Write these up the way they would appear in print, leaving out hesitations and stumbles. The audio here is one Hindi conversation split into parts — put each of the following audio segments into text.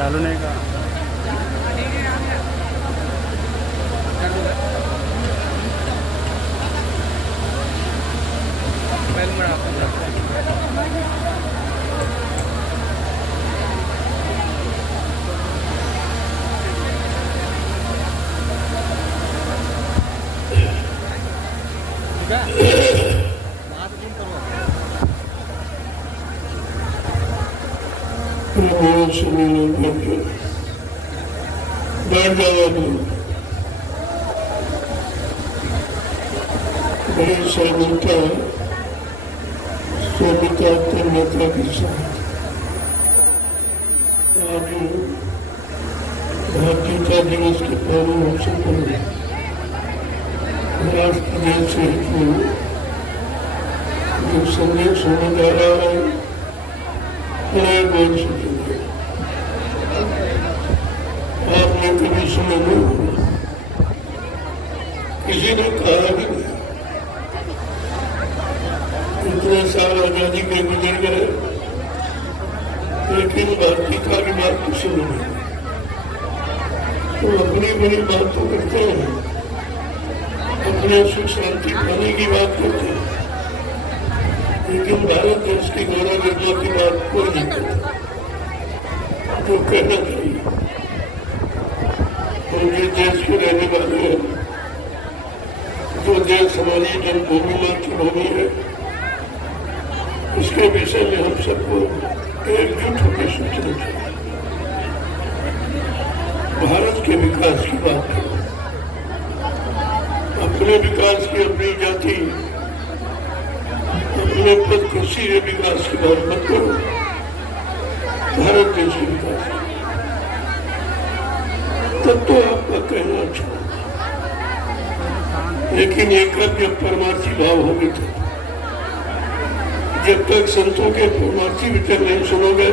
चालू नहीं का बैठ जाओ बड़ी सहमता सोमिता तन्मता के साथ आज भारतीयता दिवस के पहले अवसर पर राष्ट्रपति से जो संदेश होने जा रहा है बड़े गौर से सुनिए। आपने कभी सुना नहीं, किसी ने कहा भी नहीं। इतने साल आजादी के गुजर गए लेकिन भारतीयता की बात तो सुनी नहीं। तो अपनी बड़ी बात तो करते हैं, अपने सुख शांति पाने की बात करते हैं, लेकिन भारत देश की गौरव गरिमा की बात कोई नहीं करता। जो कहना चाहिए हम जिस देश के रहने वाले हैं, जो देश हमारी जन्मभूमि मातृभूमि है, उसके विषय में हम सबको एकजुट होकर सोचना चाहिए। भारत के विकास की बात करो, अपने विकास की अपनी जाति अपने पद कुर्सी के विकास की बात मत करो, भारत देश के विकास तब तो आपका कहना अच्छा। लेकिन एक जब परमार्थी भाव होंगे तो जब तक संतों के परमार्थी विचार नहीं सुनोगे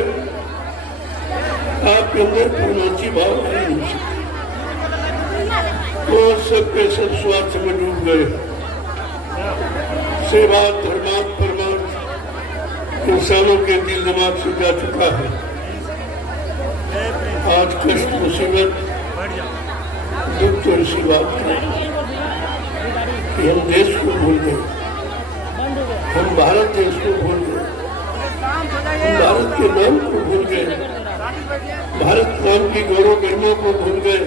आपके अंदर परमार्थी भाव आ ही नहीं सकते। वो सब के सब स्वार्थ में डूब गए। सेवा धर्मार्थ परमार्थ इंसानों के दिल दिमाग से जा चुका है। आज कष्ट मुसीबत दुख तो इसी बात का कि हम देश को भूल गए, हम भारत देश को भूल गए, हम भारत के नाम को भूल गए, भारत नाम की गौरव गरिमा को भूल गए।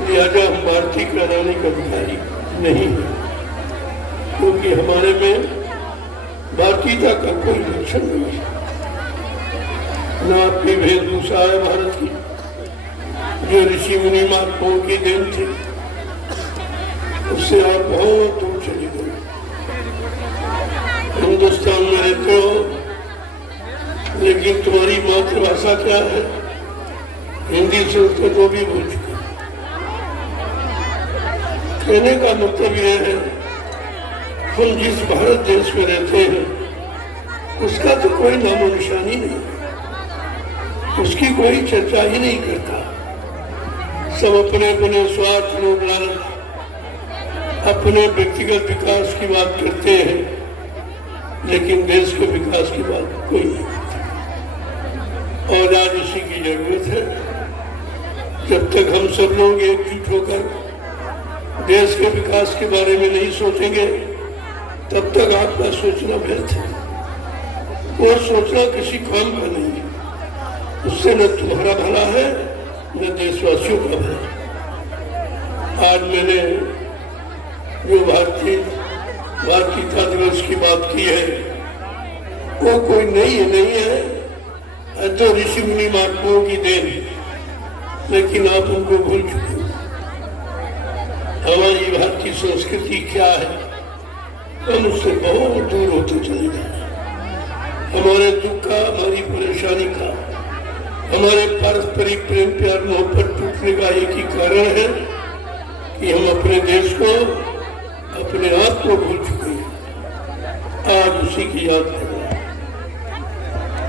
लिहाजा हम भारतीय कहलाने का अधिकारी नहीं है, क्योंकि हमारे में भारतीयता का कोई लक्षण नहीं है। न आपकी वेशभूषा है भारत की, जो ऋषि मुनि महात्माओं की देन थी, उससे आप बहुत दूर चले गए। हिंदुस्तान में रहते हो लेकिन तुम्हारी मातृभाषा क्या है? हिंदी संस्कृत वो भी भूल चुके। कहने का मतलब यह है हम जिस भारत देश में रहते हैं उसका तो कोई नामो निशानी नहीं, उसकी कोई चर्चा ही नहीं करता। सब अपने अपने स्वार्थ लोग लालच अपने व्यक्तिगत विकास की बात करते हैं, लेकिन देश के विकास की बात कोई नहीं करता। और आज इसी की जरूरत है। जब तक हम सब लोग एकजुट होकर देश के विकास के बारे में नहीं सोचेंगे तब तक आपका सोचना व्यर्थ है। और सोचना किसी काम का नहीं है, उससे न तुम्हारा भला है न देशवासियों का भला। आज मैंने जो भारतीयता दिवस की बात की है वो कोई नहीं है तो ऋषि मुनि महात्माओं की देन, लेकिन आप उनको भूल चुके। हमारी भारतीय संस्कृति क्या है हम उससे बहुत दूर होते चले गए। हमारे दुख का, हमारी परेशानी का, हमारे पारस्परिक प्रेम प्यार मोहब्बत टूटने का एक ही कारण है कि हम अपने देश को, अपने आप को भूल चुके हैं। आज उसी की याद कर रहे हैं।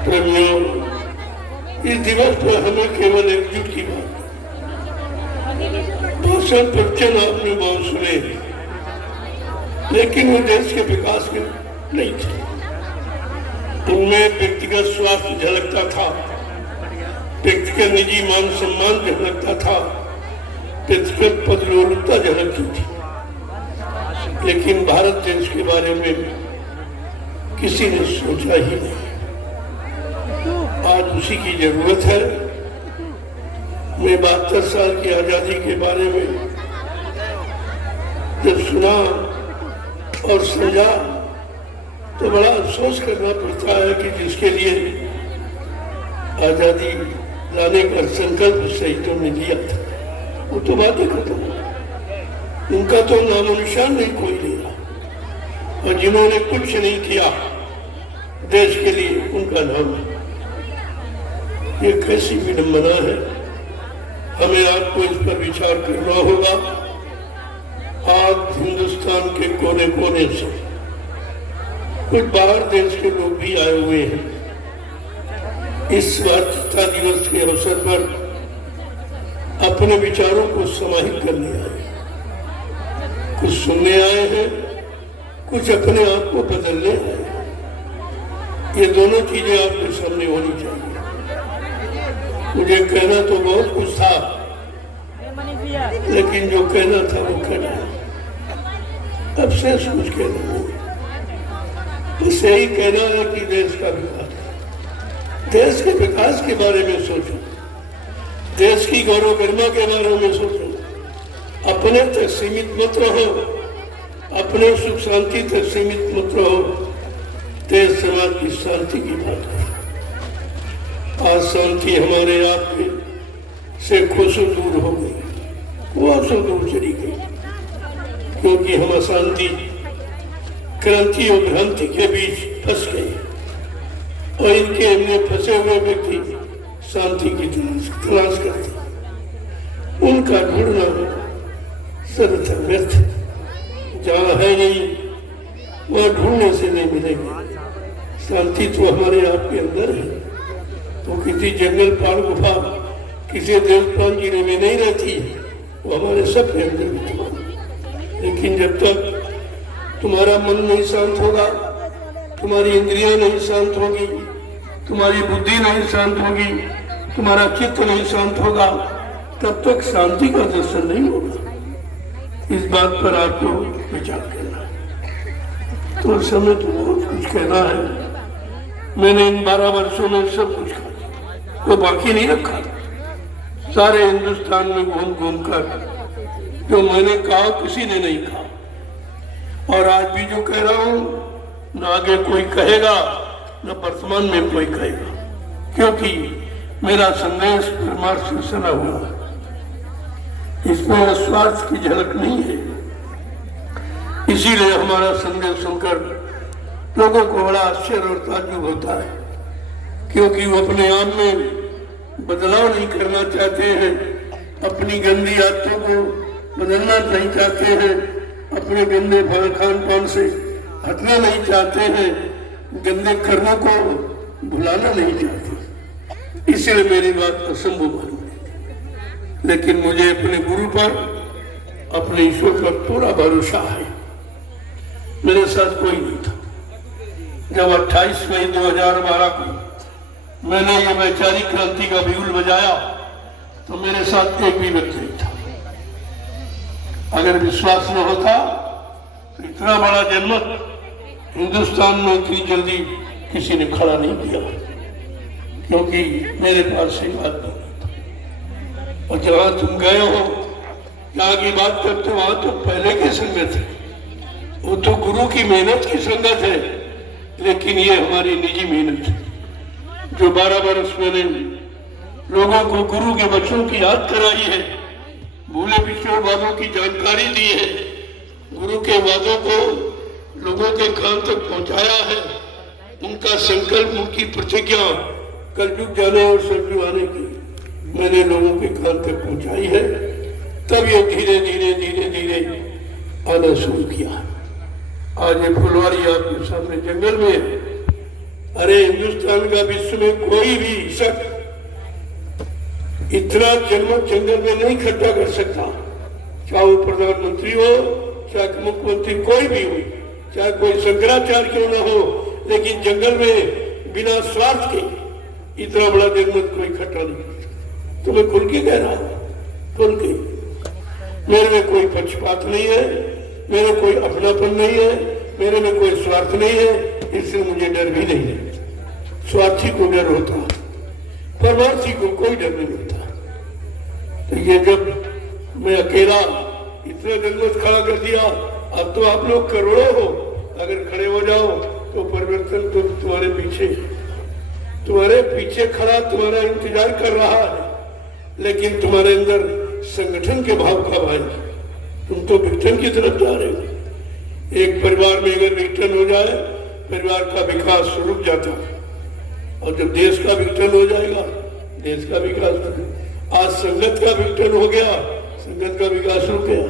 प्रेमियों, इस दिवस पर हमें केवल एकजुट की बात, भाषण प्रवचन आपने बहुत सुने, लेकिन वो देश के विकास में नहीं थे। उनमें व्यक्तिगत स्वार्थ झलकता था, व्यक्तिगत उसके निजी मान सम्मान झलकता था, व्यक्तिगत पदलोलुपता झलकती थी। लेकिन भारत देश के बारे में किसी ने सोचा ही नहीं। आज उसी की जरूरत है। मैं 72 साल की आजादी के बारे में जब सुना और समझा तो बड़ा अफसोस करना पड़ता है कि जिसके लिए आजादी लाने का संकल्प शहीदों ने लिया था वो तो बातें खत्म हो, उनका तो नामो निशान नहीं कोई ले रहा। और जिन्होंने कुछ नहीं किया देश के लिए, उनका नाम ये कैसी विडंबना है। हमें आपको इस पर विचार करना होगा। आज हिंदुस्तान के कोने कोने से कुछ बाहर देश के लोग भी आए हुए हैं। इस स्वतंत्रता दिवस के अवसर पर अपने विचारों को समाहित करने आए, कुछ सुनने आए हैं, कुछ अपने आप को बदलने आए हैं। ये दोनों चीजें आपके सामने होनी चाहिए। मुझे कहना तो बहुत कुछ था, लेकिन जो कहना था वो कहना, अब से कुछ कहना नहीं। बस यही कहना है कि देश का विकास, देश के विकास के बारे में सोचो, देश की गौरव गरिमा के बारे में सोचो। अपने तक सीमित मत रहो, अपने सुख शांति तक सीमित मत रहो, देश समाज की शांति की बात करो। आज शांति हमारे आपके से कोसों दूर हो गई, कोसों दूर चली गई, क्योंकि हम अशांति, क्रांति और भ्रांति के बीच फंस गए और इनके हमने फंसे हुए व्यक्ति शांति की तलाश करते, उनका ढूंढना सर्वथा व्यर्थ। जहाँ है नहीं वहाँ ढूंढने से नहीं मिलेगी। शांति तो हमारे आपके अंदर है। तो किसी जंगल पाड़ गुफा किसी देवपाल जिले में नहीं रहती, वो हमारे सब के अंदर विद्यमान। लेकिन जब तक तुम्हारा मन नहीं शांत होगा, तुम्हारी इंद्रियां नहीं शांत होगी, तुम्हारी बुद्धि नहीं शांत होगी, तुम्हारा चित्त नहीं शांत होगा, तब तक शांति का दर्शन नहीं होगा। इस बात पर आपको विचार करना है। तो उस समय तो बहुत कुछ कहना है। मैंने इन 12 वर्षों में सब कुछ कहा, तो बाकी नहीं रखा। सारे हिंदुस्तान में घूम घूम कर जो मैंने कहा किसी ने नहीं कहा, और आज भी जो कह रहा हूं न आगे कोई कहेगा न वर्तमान में कोई कहेगा, क्योंकि मेरा संदेश परमार्थ से सना हुआ है। इसमें स्वार्थ की झलक नहीं है। इसीलिए हमारा संदेश सुनकर लोगों को बड़ा आश्चर्य और ताज्जुब होता है, क्योंकि वो अपने आप में बदलाव नहीं करना चाहते हैं, अपनी गंदी आदतों को बदलना नहीं चाहते हैं, अपने गंदे खान पान से हटना नहीं चाहते हैं, गंदे कर्मों को भुलाना नहीं चाहते। इसलिए मेरी बात असंभव मालूम है। लेकिन मुझे अपने गुरु पर, अपने ईश्वर पर पूरा भरोसा है। मेरे साथ कोई नहीं था। जब 28 मई 2012 को मैंने ये वैचारिक क्रांति का बिगुल बजाया तो मेरे साथ एक भी व्यक्ति नहीं था। अगर विश्वास न होता तो इतना बड़ा जनमत हिंदुस्तान में इतनी जल्दी किसी ने खड़ा नहीं किया, क्योंकि मेरे पास से बात नहीं था। और जहां तुम गए हो, जहां की बात करते हो, वहां तो पहले के संगत है, वो तो गुरु की मेहनत की संगत है। लेकिन ये हमारी निजी मेहनत है, जो 12 वर्ष मैंने लोगों को गुरु के वचनों की याद कराई है, भूले पिछले वादों की जानकारी दी है, गुरु के वादों को लोगों के कान तक पहुंचाया है, उनका संकल्प, उनकी प्रतिज्ञा कलयुग जाने और सतयुग आने की मैंने लोगों के कान तक पहुंचाई है। तब ये धीरे धीरे धीरे धीरे आना शुरू किया। आज ये फुलवारी आपके सामने जंगल में है। अरे हिंदुस्तान का विश्व में कोई भी शख्स इतना जनमत जंगल में नहीं इकट्ठा कर सकता, चाहे वो प्रधानमंत्री हो, चाहे मुख्यमंत्री कोई भी हो, चाहे कोई शंकराचार्य क्यों ना हो, लेकिन जंगल में बिना स्वार्थ के इतना बड़ा जनमत कोई इकट्ठा नहीं कर सकता। तो मैं खुल के कह रहा हूं, खुल के। मेरे में कोई पक्षपात नहीं है, मेरे कोई अपनापन नहीं है, मेरे में कोई स्वार्थ नहीं है, इससे मुझे डर भी नहीं है। स्वार्थी को डर होता, परमार्थी को कोई डर नहीं होता। तो ये जब मैं अकेला इतना दंडवत खड़ा कर दिया, अब तो आप लोग करोड़ों हो, अगर खड़े हो जाओ तो परिवर्तन तो तुम्हारे पीछे खड़ा तुम्हारा इंतजार कर रहा है। लेकिन तुम्हारे अंदर संगठन के भाव कब आएंगे? तुम तो विघटन की तरफ जा रहे हो। एक परिवार में अगर विघटन हो जाए, परिवार का विकास रुक जाता है, और जब देश का विघटन हो जाएगा, देश का विकास रुक। आज संगत का विघटन हो गया, संगत का विकास रुक गया।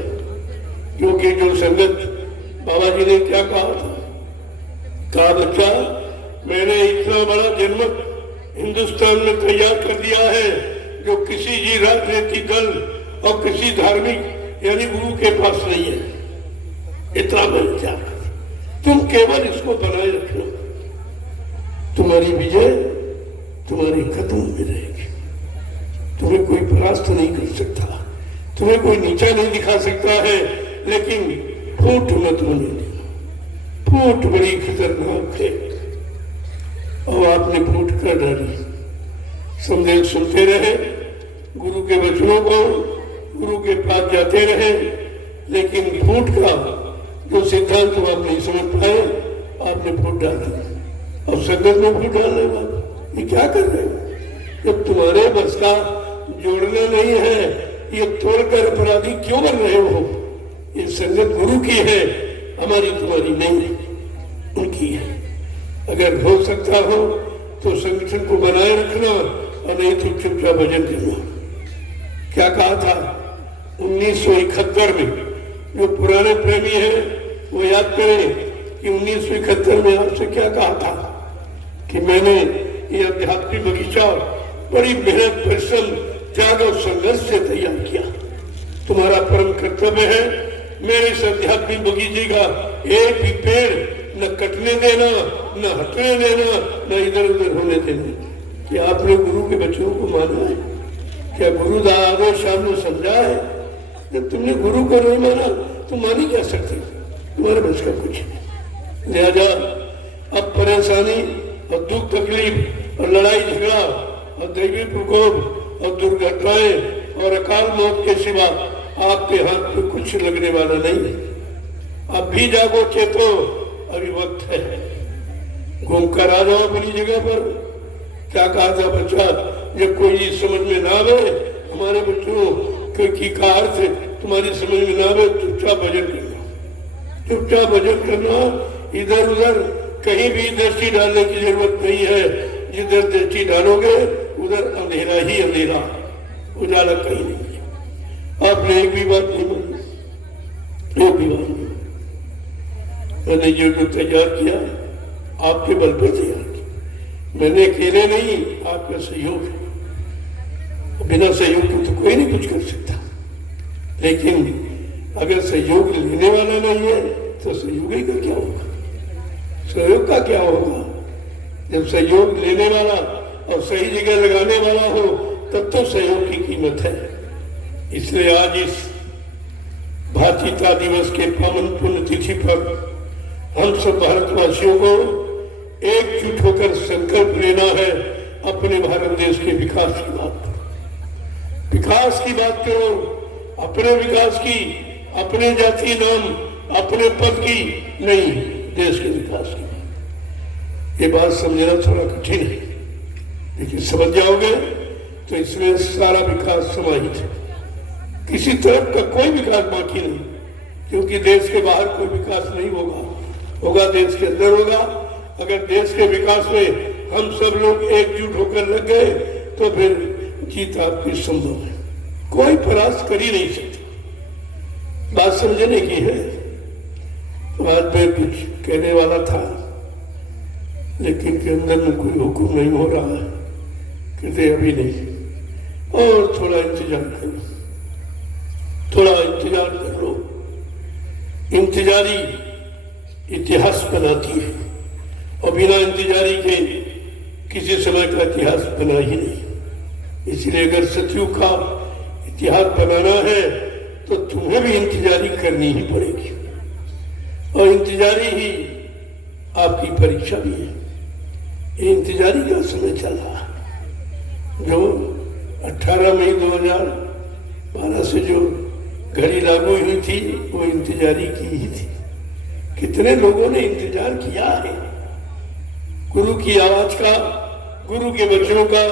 क्योंकि जो संगत, बाबा जी ने क्या कहा बच्चा, मैंने इतना बड़ा जनमत हिंदुस्तान में तैयार कर दिया है जो किसी भी राजनीतिक दल और किसी धार्मिक यानी गुरु के पास नहीं है। इतना मैंने त्याग कर दिया, तुम केवल इसको बनाए रखना। तुम्हारी विजय तुम्हारी कदमों में रहेगी। तुम्हें कोई परास्त नहीं कर सकता, तुम्हें कोई नीचा नहीं दिखा सकता है, लेकिन फूट मत होने देना। फूट बड़ी खतरनाक है, और आपने फूट कर डाली। संदेश सुनते रहे, गुरु के वचनों को, गुरु के पास जाते रहे, लेकिन फूट का जो सिद्धांत आप नहीं समझ पाए, आपने फूट डाल दिया। और संगत में फूट डालने वाले ये क्या कर रहे हो? जब तुम्हारे बस का जोड़ना नहीं है, ये तोड़कर अपराधी क्यों बन रहे हो? ये संगत गुरु की है, हमारी तुम्हारी नहीं है, उनकी है। अगर हो सकता हो तो संगठन को बनाए रखना, और नहीं तो चुपचाप भजन करना। क्या कहा था 1971 में? जो पुराने प्रेमी है वो याद करें कि 1971 में आपसे क्या कहा था कि मैंने ये आध्यात्मिक बगीचा बड़ी मेहनत, परिश्रम, त्याग और संघर्ष से तैयार किया। तुम्हारा परम कर्तव्य है मेरे इस आध्यात्मिक बगीचे का एक भी पेड़ न कटने देना, न हटने देना, न इधर उधर होने देना। क्या आपने गुरु के बच्चों को माना है? क्या गुरु का आदर्श आपने समझा है? जब तुमने गुरु को नहीं माना तो मान ही क्या सकते? तुम्हारे बस का कुछ नहीं। लिहाजा अब परेशानी और दुख तकलीफ और लड़ाई झगड़ा और दैवी प्रकोप और दुर्घटनाएं और अकाल मौत के सिवा आपके हाथ में कुछ लगने वाला नहीं है। अब भी जागो, चेतो, अभी वक्त है। घूम कर आ जाओ अपनी जगह पर। क्या कहा था बच्चा, जब कोई समझ में ना आवे, हमारे बच्चों की का अर्थ तुम्हारी समझ में ना आवे, चुपचाप भजन करना, चुपचाप भजन करना। इधर उधर कहीं भी दृष्टि डालने की जरूरत नहीं है। जिधर दृष्टि डालोगे उधर अंधेरा ही अंधेरा, उजाला कहीं नहीं है। आपने एक भी बात नहीं मानी, एक भी बात नहीं। मैंने जो तैयार किया आपके बल पर तैयार किया, मैंने अकेले नहीं, आपका सहयोग है। बिना सहयोग के तो कोई नहीं कुछ कर सकता। लेकिन अगर सहयोग लेने वाला नहीं है तो सहयोगी का क्या होगा? सहयोग का क्या होगा? जब सहयोग लेने वाला और सही जगह लगाने वाला हो तब तो सहयोग की कीमत है। इसलिए आज इस भातृता दिवस के पावन पुण्य तिथि पर हम सब भारतवासियों को एकजुट होकर संकल्प लेना है अपने भारत देश के विकास की बात करो। विकास की बात करो, अपने विकास की, अपने जाति नाम, अपने पद की नहीं, देश के विकास की। ये बात समझना थोड़ा कठिन है, लेकिन समझ जाओगे तो इसमें सारा विकास समाहित है। किसी तरफ का कोई विकास बाकी नहीं, क्योंकि देश के बाहर कोई विकास नहीं होगा, होगा देश के अंदर होगा। अगर देश के विकास में हम सब लोग एकजुट होकर लग गए तो फिर जीत आपकी संभव है, कोई परास्त कर ही नहीं सकता। बात समझने की है। आज मैं कुछ कहने वाला था, लेकिन के अंदर में कोई हुक्म नहीं हो रहा है, कहते अभी नहीं, और थोड़ा इंतजार करो, थोड़ा इंतजार कर लो। इंतजारी इतिहास बनाती है, और बिना इंतजारी के किसी समय का इतिहास बना ही नहीं। इसलिए अगर सतयुग का इतिहास बनाना है तो तुम्हें भी इंतजारी करनी ही पड़ेगी, और इंतजारी ही आपकी परीक्षा भी है। ये इंतजारी का समय चल रहा है। जो 18 मई 2012 से जो घड़ी लागू हुई थी वो इंतजारी की ही थी। कितने लोगों ने इंतजार किया है गुरु की आवाज का, गुरु के वचनों का,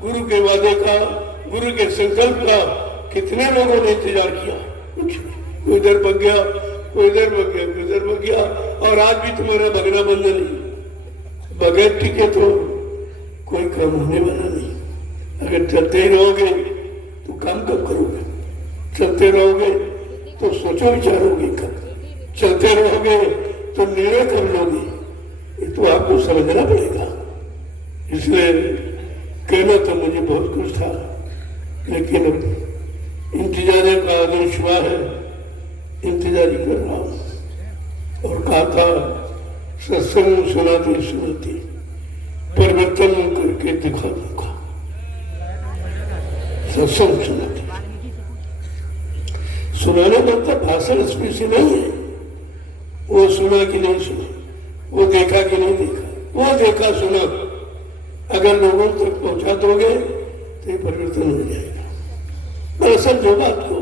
गुरु के वादे का, गुरु के संकल्प का। कितने लोगों ने इंतजार किया, कोई इधर भग गया, कोई इधर भग गया, कोई इधर भग गया। और आज भी तुम्हारा भगना बंदा नहीं, बगैर टिके तो कोई काम होने वाला नहीं। अगर चलते ही रहोगे तो काम कब करोगे? चलते रहोगे तो सोचो विचारोगे कब? चलते रहोगे तो निर्णय कब लोगे? ये तो आपको समझना पड़ेगा। इसलिए कहना तो मुझे बहुत कुछ था, लेकिन अब इंतजार का आदेश हुआ है, इंतजारी कर रहा हूं। और कहा था सत्संग सुनाते सुनाते परिवर्तन करके दिखा दूंगा। सत्संग सुनाते सुनाने मतलब भाषण इसमें से नहीं है। वो सुना कि नहीं सुना, वो देखा कि नहीं देखा, वो देखा सुना, अगर लोगों तक पहुंचा दोगे तो ये परिवर्तन हो जाएगा। दरअसल जो बात को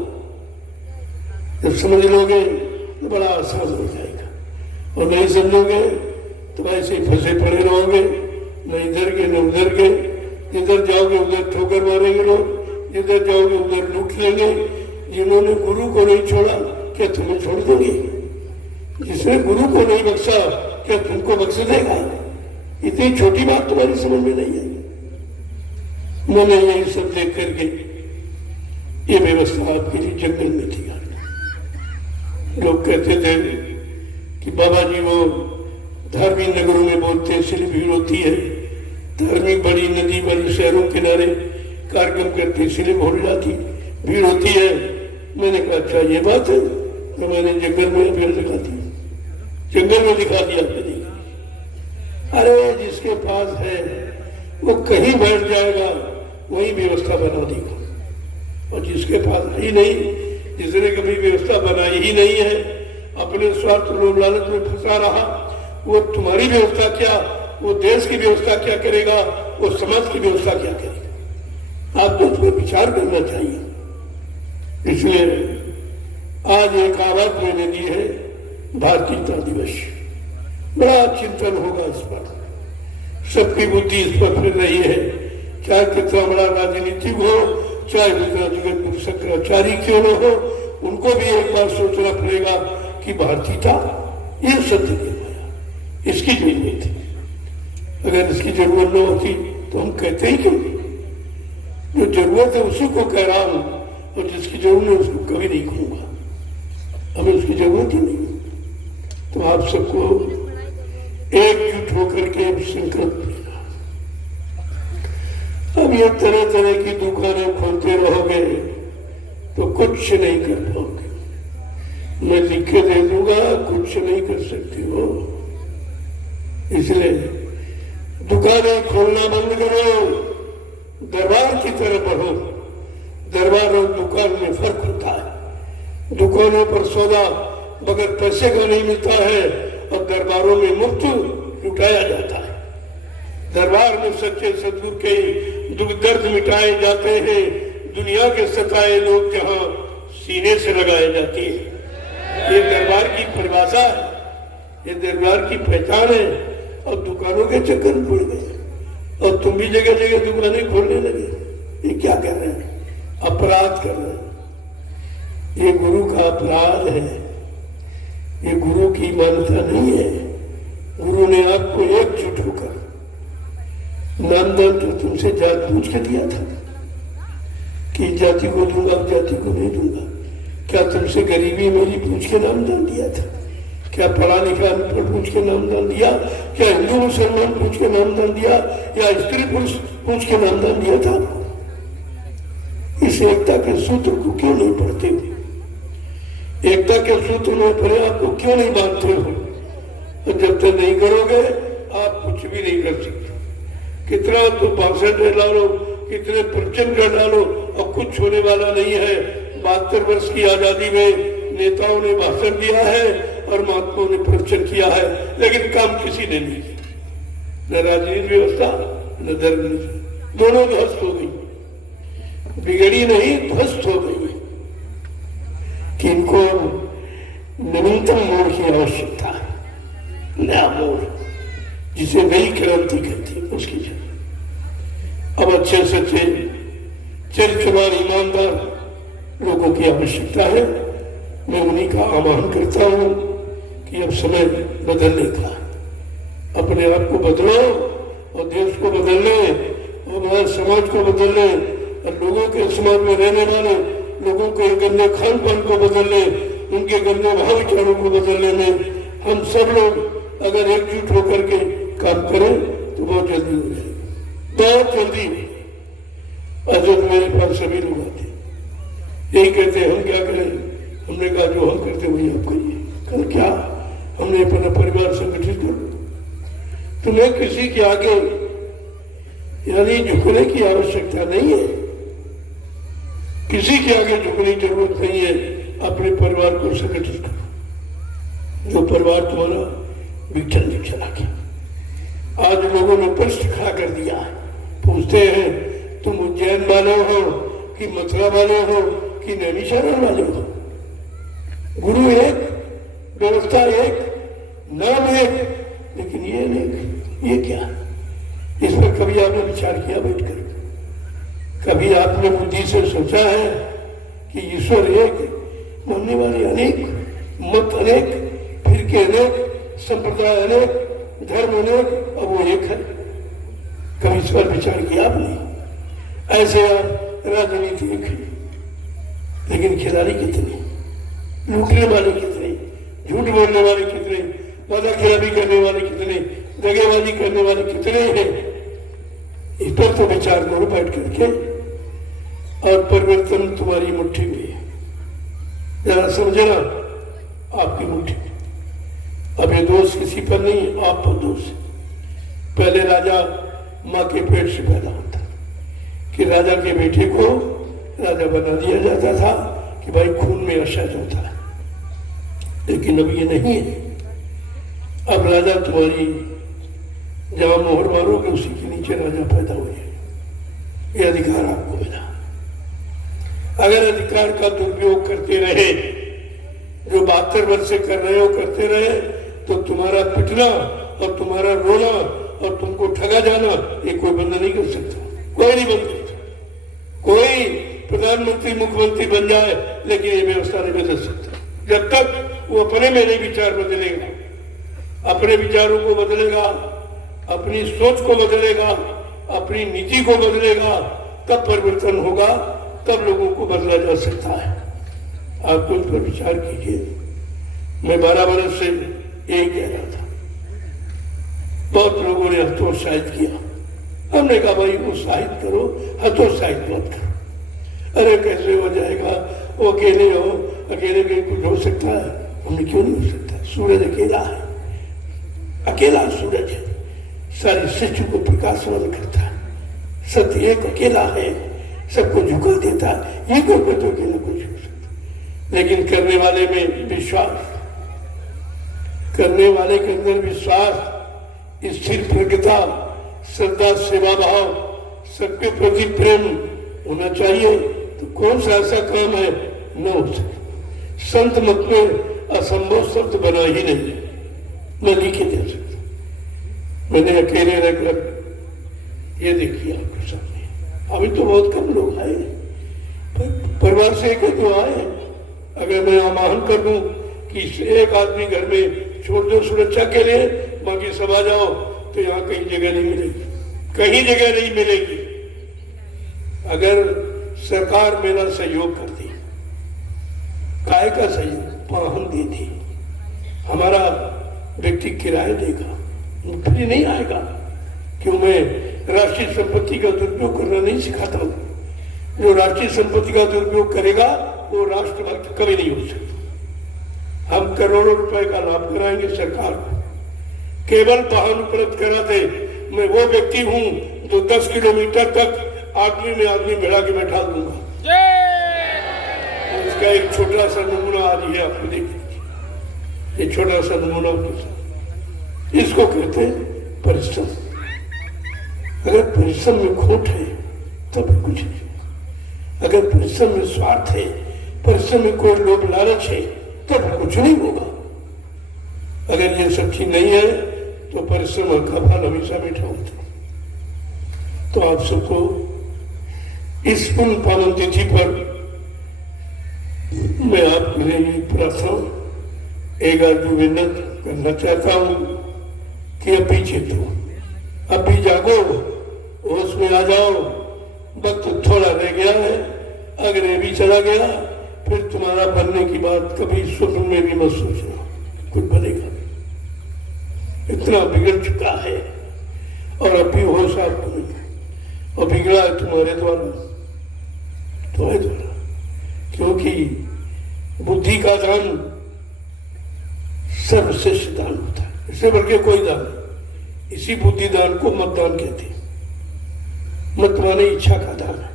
जब समझ लोगे तो बड़ा आसान हो जाएगा, और नहीं समझोगे तो ऐसे ही फंसे पड़े रहोगे, न इधर के न उधर के। जिधर जाओगे उधर ठोकर मारेंगे लोग, जिधर जाओगे उधर लूट लेंगे। जिन्होंने गुरु को नहीं छोड़ा क्या तुम्हें छोड़ देंगे? जिसने गुरु को नहीं बख्शा क्या तुमको बख्श देगा? इतनी छोटी बात तुम्हारी समझ में नहीं आई। मैंने यही सब देख करके ये व्यवस्था आपके लिए जंगल में थी। लोग कहते थे कि बाबा जी वो धार्मिक नगरों में बोलते हैं इसलिए भीड़ होती है, धार्मिक बड़ी नदी बड़ी शहरों किनारे कार्यक्रम करते इसलिए भूल जाती भीड़ होती है। मैंने कहा अच्छा ये बात है, तो मैंने जंगल में भीड़ दिखा दी, जंगल में दिखा दिया। अरे जिसके पास है वो कहीं बैठ जाएगा, वही व्यवस्था बना देगा, और जिसके पास ही नहीं, जिसने कभी व्यवस्था बनाई ही नहीं है, अपने स्वार्थ लोभ लालच में फंसा रहा, वो तुम्हारी व्यवस्था क्या, वो देश की व्यवस्था क्या करेगा, वो समाज की व्यवस्था क्या करेगा? आपको उस पर विचार करना चाहिए। इसलिए आज एक आवाज मैंने दी है, भारतीयता दिवस। बड़ा चिंतन होगा इस पर, सबकी बुद्धि इस पर फिर रही है। चाहे कितना बड़ा राजनीतिक हो, चाहे कितना जगत गुरु शंकराचार्य क्यों न हो, उनको भी एक बार सोचना पड़ेगा कि भारतीयता ये सत्य की माया, इसकी जरूरत है। अगर इसकी जरूरत न होती तो हम कहते ही क्यों? जो जरूरत है उसी को कह रहा हूं, और जिसकी जरूरत है उसको कभी नहीं कहूंगा। हमें उसकी जरूरत ही नहीं। तो आप सबको एकजुट होकर के संकल्प लेना। अब ये तरह तरह की दुकानें खोलते रहोगे तो कुछ नहीं कर पाओगे। मैं लिख के दे दूंगा, कुछ नहीं कर सकती हो। इसलिए दुकानें खोलना बंद करो, दरबार की तरफ बढ़ो। दरबार और दुकान में फर्क होता है। दुकानों पर सौदा बगैर पैसे का नहीं मिलता है, और दरबारों में मुफ्त लुटाया जाता है। दरबार में सच्चे सदगुरु के दुख दर्द मिटाए जाते हैं। दुनिया के सताए लोग जहां सीने से लगाए जाते हैं। ये दरबार की परिभाषा है, ये दरबार की पहचान है। और दुकानों के चक्कर में पड़ गए, और तुम भी जगह जगह दुकानें खोलने लगे। ये क्या कर रहे हैं? अपराध कर रहे हैं। ये गुरु का अपराध है, ये गुरु की मान्यता नहीं है। गुरु ने आपको एकजुट होकर नामदान तो तुमसे जात पूछ के दिया था कि जाति को दूंगा, जाति को नहीं दूंगा। क्या तुमसे गरीबी मेरी पूछ के नामदान दिया था? क्या पढ़ा लिखा अनपढ़ पूछ के नामदान दिया? क्या हिंदू मुसलमान पूछ के नामदान दिया? या स्त्री पुरुष पूछ के नामदान दिया था आपको? इस एकता के सूत्र को क्यों नहीं पढ़ते? एकता के सूत्र में पढ़े आपको क्यों नहीं बांधते हो? तो जब तक नहीं करोगे आप कुछ भी नहीं कर सकते। कितना तो 65 ला लो, कितने प्रवचन कर डालो और कुछ होने वाला नहीं है। 72 वर्ष की आजादी में नेताओं ने भाषण दिया है और महात्माओं ने प्रवचन किया है, लेकिन काम किसी ने नहीं किया। न राजनीतिक व्यवस्था न धर्म नीति, दोनों ध्वस्त हो गई, बिगड़ी नहीं ध्वस्त हो गई। कि इनको नवीनतम मोड़ की आवश्यकता है, नया मोड़ जिसे नई क्रांति कहती है, उसकी जरूरत। अब अच्छे सच्चे चरित्रवान ईमानदार लोगों की आवश्यकता है। मैं उन्हीं का आह्वान करता हूं कि अब समय बदलने का, अपने आप को बदलो और देश को बदलने और हमारे समाज को बदलने और लोगों के समाज में रहने वाले लोगों के गंदे खान पान को बदलने, उनके गंदे भाव विचारों को बदलने में हम सब लोग अगर एकजुट होकर के काम करें तो बहुत जल्दी हो जाएगा, बहुत जल्दी। अजब मेरे पास सभी लोग आते यही कहते हैं हम क्या करें। हमने कहा जो हम करते वही आप करिए। कल क्या हमने अपना परिवार संगठित कर लो। तुम्हें किसी के आगे यानी झुकने की आवश्यकता नहीं है, किसी के आगे झुकने की जरूरत नहीं है। अपने परिवार को संगठित करो। जो परिवार तुम्हारा विघटन नहीं चला गया, आज लोगों ने प्रश्न खड़ा कर दिया, पूछते हैं तुम उज्जैन वाले हो कि मथुरा वाले हो कि नैमिषारण्य वाले हो। गुरु एक, व्यवस्था एक, नाम एक, लेकिन ये नहीं, ये क्या? इस पर कभी आपने विचार किया बैठकर? कभी आपने बुद्धि से सोचा है कि ईश्वर एक, मानने वाले अनेक, मत अनेक, फिरके अनेक, संप्रदाय अनेक, धर्म अनेक, अब वो एक है? कभी इस पर विचार किया आपने? ऐसे आप राजनीति एक है, लेकिन खिलाड़ी कितने, लूटने वाले कितने, झूठ बोलने वाले कितने, वादा खिलाफी करने वाले कितने, दगेबाजी करने वाले कितने हैं? इस पर तो विचार करो बैठ करके। और परिवर्तन तुम्हारी मुट्ठी में है, जरा समझना, आपकी मुट्ठी में। अब ये दोष किसी पर नहीं, आप पर दोष है। पहले राजा माँ के पेट से पैदा होता कि राजा के बेटे को राजा बना दिया जाता था कि भाई खून में अशज होता है, लेकिन अब ये नहीं है। अब राजा तुम्हारी जहां मोहर मारोगे उसी के नीचे राजा पैदा हुए। ये अधिकार आपको मिला। अगर अधिकार का दुरुपयोग करते रहे, जो 72 वर्ष से कर रहे हो करते रहे, तो तुम्हारा पिटना और तुम्हारा रोना और तुमको ठगा जाना ये कोई बंद नहीं कर सकता, कोई नहीं बंद करता। कोई प्रधानमंत्री मुख्यमंत्री बन जाए, लेकिन ये व्यवस्था नहीं बदल सकता जब तक वो अपने में नहीं विचार बदलेगा, अपने विचारों को बदलेगा, अपनी सोच को बदलेगा, अपनी नीति को बदलेगा, तब परिवर्तन होगा, तब लोगों को बदला जा सकता है। आप उस पर विचार कीजिए। मैं 12 वर्ष से यही कह रहा था, बहुत लोगों ने हतोत्साहित किया। हमने कहा भाई उत्साहित करो, हतोत्साहित मत करो। अरे कैसे हो जाएगा, वो अकेले हो, अकेले कहीं कुछ हो सकता है? हमने क्यों नहीं हो सकता? सूरज अकेला है, अकेला सूरज है, सारी सृष्टि को प्रकाशवान करता है। सत्य एक अकेला है, सबको झुका देता है। ये कोई तो अकेला कुछ हो सकता, लेकिन करने वाले में विश्वास, करने वाले के अंदर विश्वास, स्थिर प्रज्ञता, श्रद्धा, सेवा भाव, सबके प्रति प्रेम होना चाहिए। तो कौन सा ऐसा काम है न हो सके? संत मत में असंभव शब्द बना ही नहीं, मैं लिखे दे सकता। मैंने अकेले रहकर ये देखिए आपके सामने, अभी तो बहुत कम लोग आए, परिवार से एक तो आए। अगर मैं आह्वान कर दूं कि एक आदमी घर में छोड़ दो सुरक्षा के लिए, बाकी सब आ जाओ, तो यहाँ कहीं जगह नहीं मिलेगी, कहीं जगह नहीं मिलेगी। अगर सरकार मेरा सहयोग करती, काय का सहयोग, वाहन दे दी, हमारा व्यक्ति किराया देगा, फ्री नहीं आएगा। क्यों? मैं राष्ट्रीय संपत्ति का दुरुपयोग करना नहीं सिखाता हूं। जो राष्ट्रीय संपत्ति का दुरुपयोग करेगा वो राष्ट्रभक्त कभी नहीं हो सकता। हम करोड़ों रुपए का लाभ कराएंगे सरकार को, केवल वाहन उपलब्ध कराते। मैं वो व्यक्ति हूं जो 10 किलोमीटर तक आदमी में आदमी भिड़ा के बैठा दूंगा। इसका एक छोटा सा नमूना आज ये आपको देख लीजिए, ये छोटा सा नमूना आपके साथ। इसको कहते हैं परिश्रम। अगर परिश्रम में खोट है तब कुछ नहीं। अगर परिश्रम में स्वार्थ है, परिश्रम में कोई लोभ लालच है, तब कुछ नहीं होगा। अगर ये सब चीज नहीं है तो परिश्रम का फल हमेशा मीठा होता है। तो आप सबको इस पुण्य पावन तिथि पर मैं आपके लिए प्रार्थना एक आदमी विनत करना चाहता हूं कि अभी चेतो, अभी जागो, होश में आ जाओ। वक्त थोड़ा रह गया है, अगर ये भी चला गया फिर तुम्हारा बनने की बात कभी स्वप्न में भी मत सोचना, कुछ बनेगा। इतना बिगड़ चुका है और अभी होश आपको नहीं, और बिगड़ा है तुम्हारे द्वारा, तुम्हारे द्वारा। क्योंकि बुद्धि का दान सर्वश्रेष्ठ दान होता है, इससे बढ़ के कोई दान नहीं। इसी बुद्धि दान को मतदान कहते हैं। मत माने इच्छा का दान है।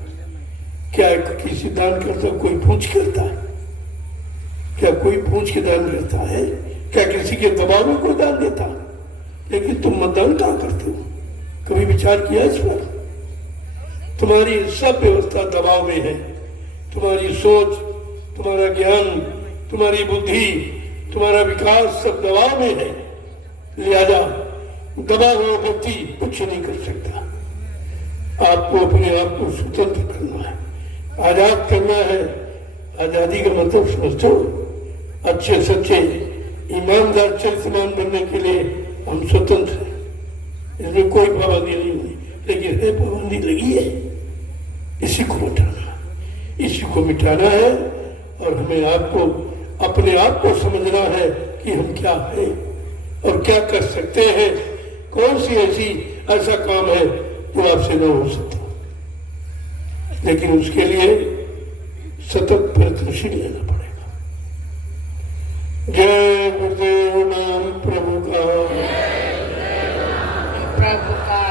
क्या किसी दान करता कोई पूछ करता है? क्या कोई पूछ के दान करता है? क्या किसी के दबाव में कोई दान देता है? लेकिन तुम मतदान कहाँ करते हो? कभी विचार किया इस पर? तुम्हारी सब व्यवस्था दबाव में है। तुम्हारी सोच, तुम्हारा ज्ञान, तुम्हारी बुद्धि, तुम्हारा विकास सब दबाव में है। लिहाजा दबा हुआ व्यक्ति कुछ नहीं कर सकता। आपको अपने आप को स्वतंत्र करना है, आजाद करना है। आजादी का मतलब समझो, अच्छे सच्चे ईमानदार चरित्रवान बनने के लिए हम स्वतंत्र हैं। इसमें कोई पाबंदी नहीं हुई, लेकिन है पाबंदी लगी है। इसी को मिटाना, इसी को मिटाना है। और हमें आपको अपने आप को समझना है कि हम क्या है और क्या कर सकते हैं। कौन सी ऐसा काम है जो आपसे न हो सकता, लेकिन उसके लिए सतत प्रयत्नशील लेना पड़ेगा। जय गुरुदेव नाम प्रभु का, प्रभु का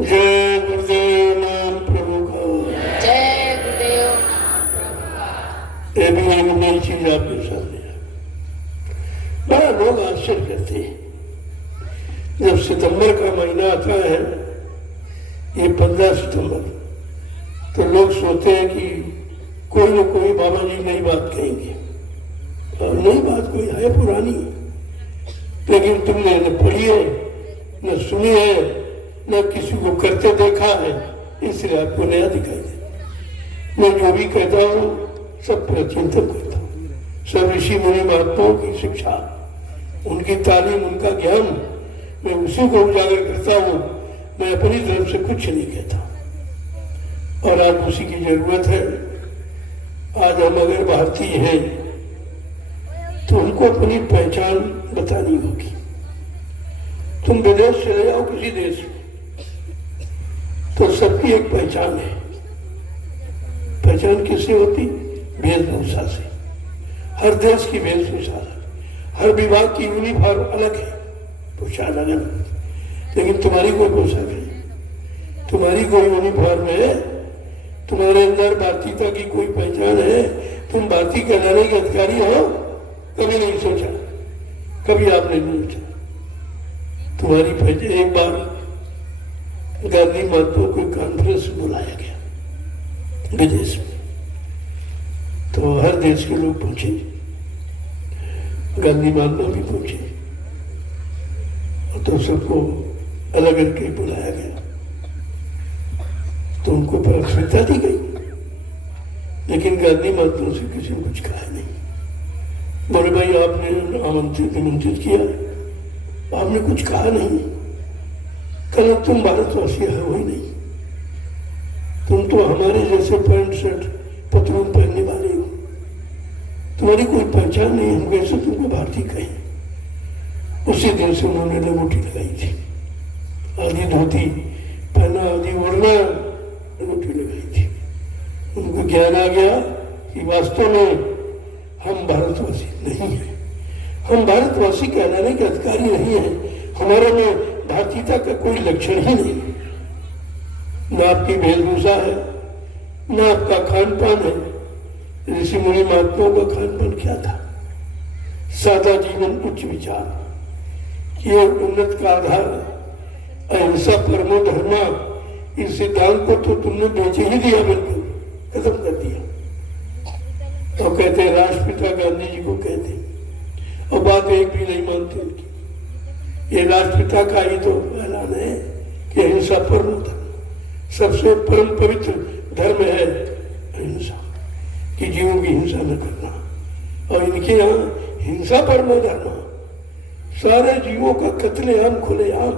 जय गुरुदेव नाम प्रभु का, जय गुरुदेव नाम प्रभु का। ये भी एक नई चीज आपके सामने है। बड़ा लोग आश्चर्य करते हैं जब सितंबर का महीना आता है, ये 15 सितंबर, तो लोग सोचते हैं कि कोई न कोई बाबा जी नई बात कहेंगे। और नई बात कोई है पुरानी, लेकिन तुमने न पढ़ी है, न सुनी है, न किसी को करते देखा है, इसलिए आपको नया दिखाई दे। मैं जो भी कहता हूँ सब पर चिंतन करता हूँ। सब ऋषि मुनि महात्माओं की शिक्षा, उनकी तालीम, उनका ज्ञान, मैं उसी को उजागर करता हूँ। मैं अपनी तरफ से कुछ नहीं कहता। और आज उसी की जरूरत है। आज हम अगर भारतीय हैं तो उनको अपनी पहचान बतानी होगी। तुम विदेश चले जाओ किसी देश में, तो सबकी एक पहचान है। पहचान किससे होती? वेशभूषा से। हर देश की वेशभूषा, हर विभाग की यूनिफॉर्म अलग है, पोशाक अलग है। लेकिन तुम्हारी कोई पोशाक है, तुम्हारी कोई यूनिफॉर्म है, तुम्हारे अंदर भारतीयता की कोई पहचान है। तुम भारतीय कहलाने के अधिकारी हो? कभी नहीं सोचा, कभी आपने नहीं सोचा। तुम्हारी पहचान। एक बार गांधी महात्मा को कॉन्फ्रेंस बुलाया गया विदेश में, तो हर देश के लोग पहुंचे, गांधी महात्मा भी पहुंचे, तो सबको अलग करके बुलाया गया। तो उनको प्राथमिकता दी गई, लेकिन गांधी महात्मा से किसी ने कुछ कहा नहीं। बोले भाई आपने आमंत्रित किया, आपने कुछ कहा नहीं। कहना तुम भारतवासी हो ही नहीं, तुम तो हमारे जैसे पैंट शर्ट पतलून पहनने वाले हो, तुम्हारी कोई पहचान नहीं, हम कैसे तुमको भारतीय कहें। उसी दिन से उन्होंने लंगोटी लगाई थी, आधी धोती पहना, आधी ओढ़ना, लंगोटी लगाई थी। उनको ज्ञान आ गया कि वास्तव में हम भारतवासी नहीं हैं, हम भारतवासी कहलाने के अधिकारी नहीं हैं। हमारे में भारतीयता का कोई लक्षण ही नहीं, न आपकी वेशभूषा है, ना आपका खान पान है। ऋषि मुनि महात्माओं का खान पान क्या था? सादा जीवन, उच्च विचार, ये उन्नत का आधार अहिंसा परमो धर्मा। इस सिद्धांत को तो तुमने बेच ही दिया, बिल्कुल खत्म कर दिया। तो कहते हैं, राष्ट्रपिता गांधी जी को कहते हैं, और बात एक भी नहीं मानते उनकी। ये राष्ट्रपिता का ही तो ऐलान है कि अहिंसा परमो धर्म, सबसे परम पवित्र धर्म है अहिंसा, कि जीवों की हिंसा न करना। और इनके यहाँ हिंसा परमो धर्म, सारे जीवों का कत्लेआम, खुलेआम।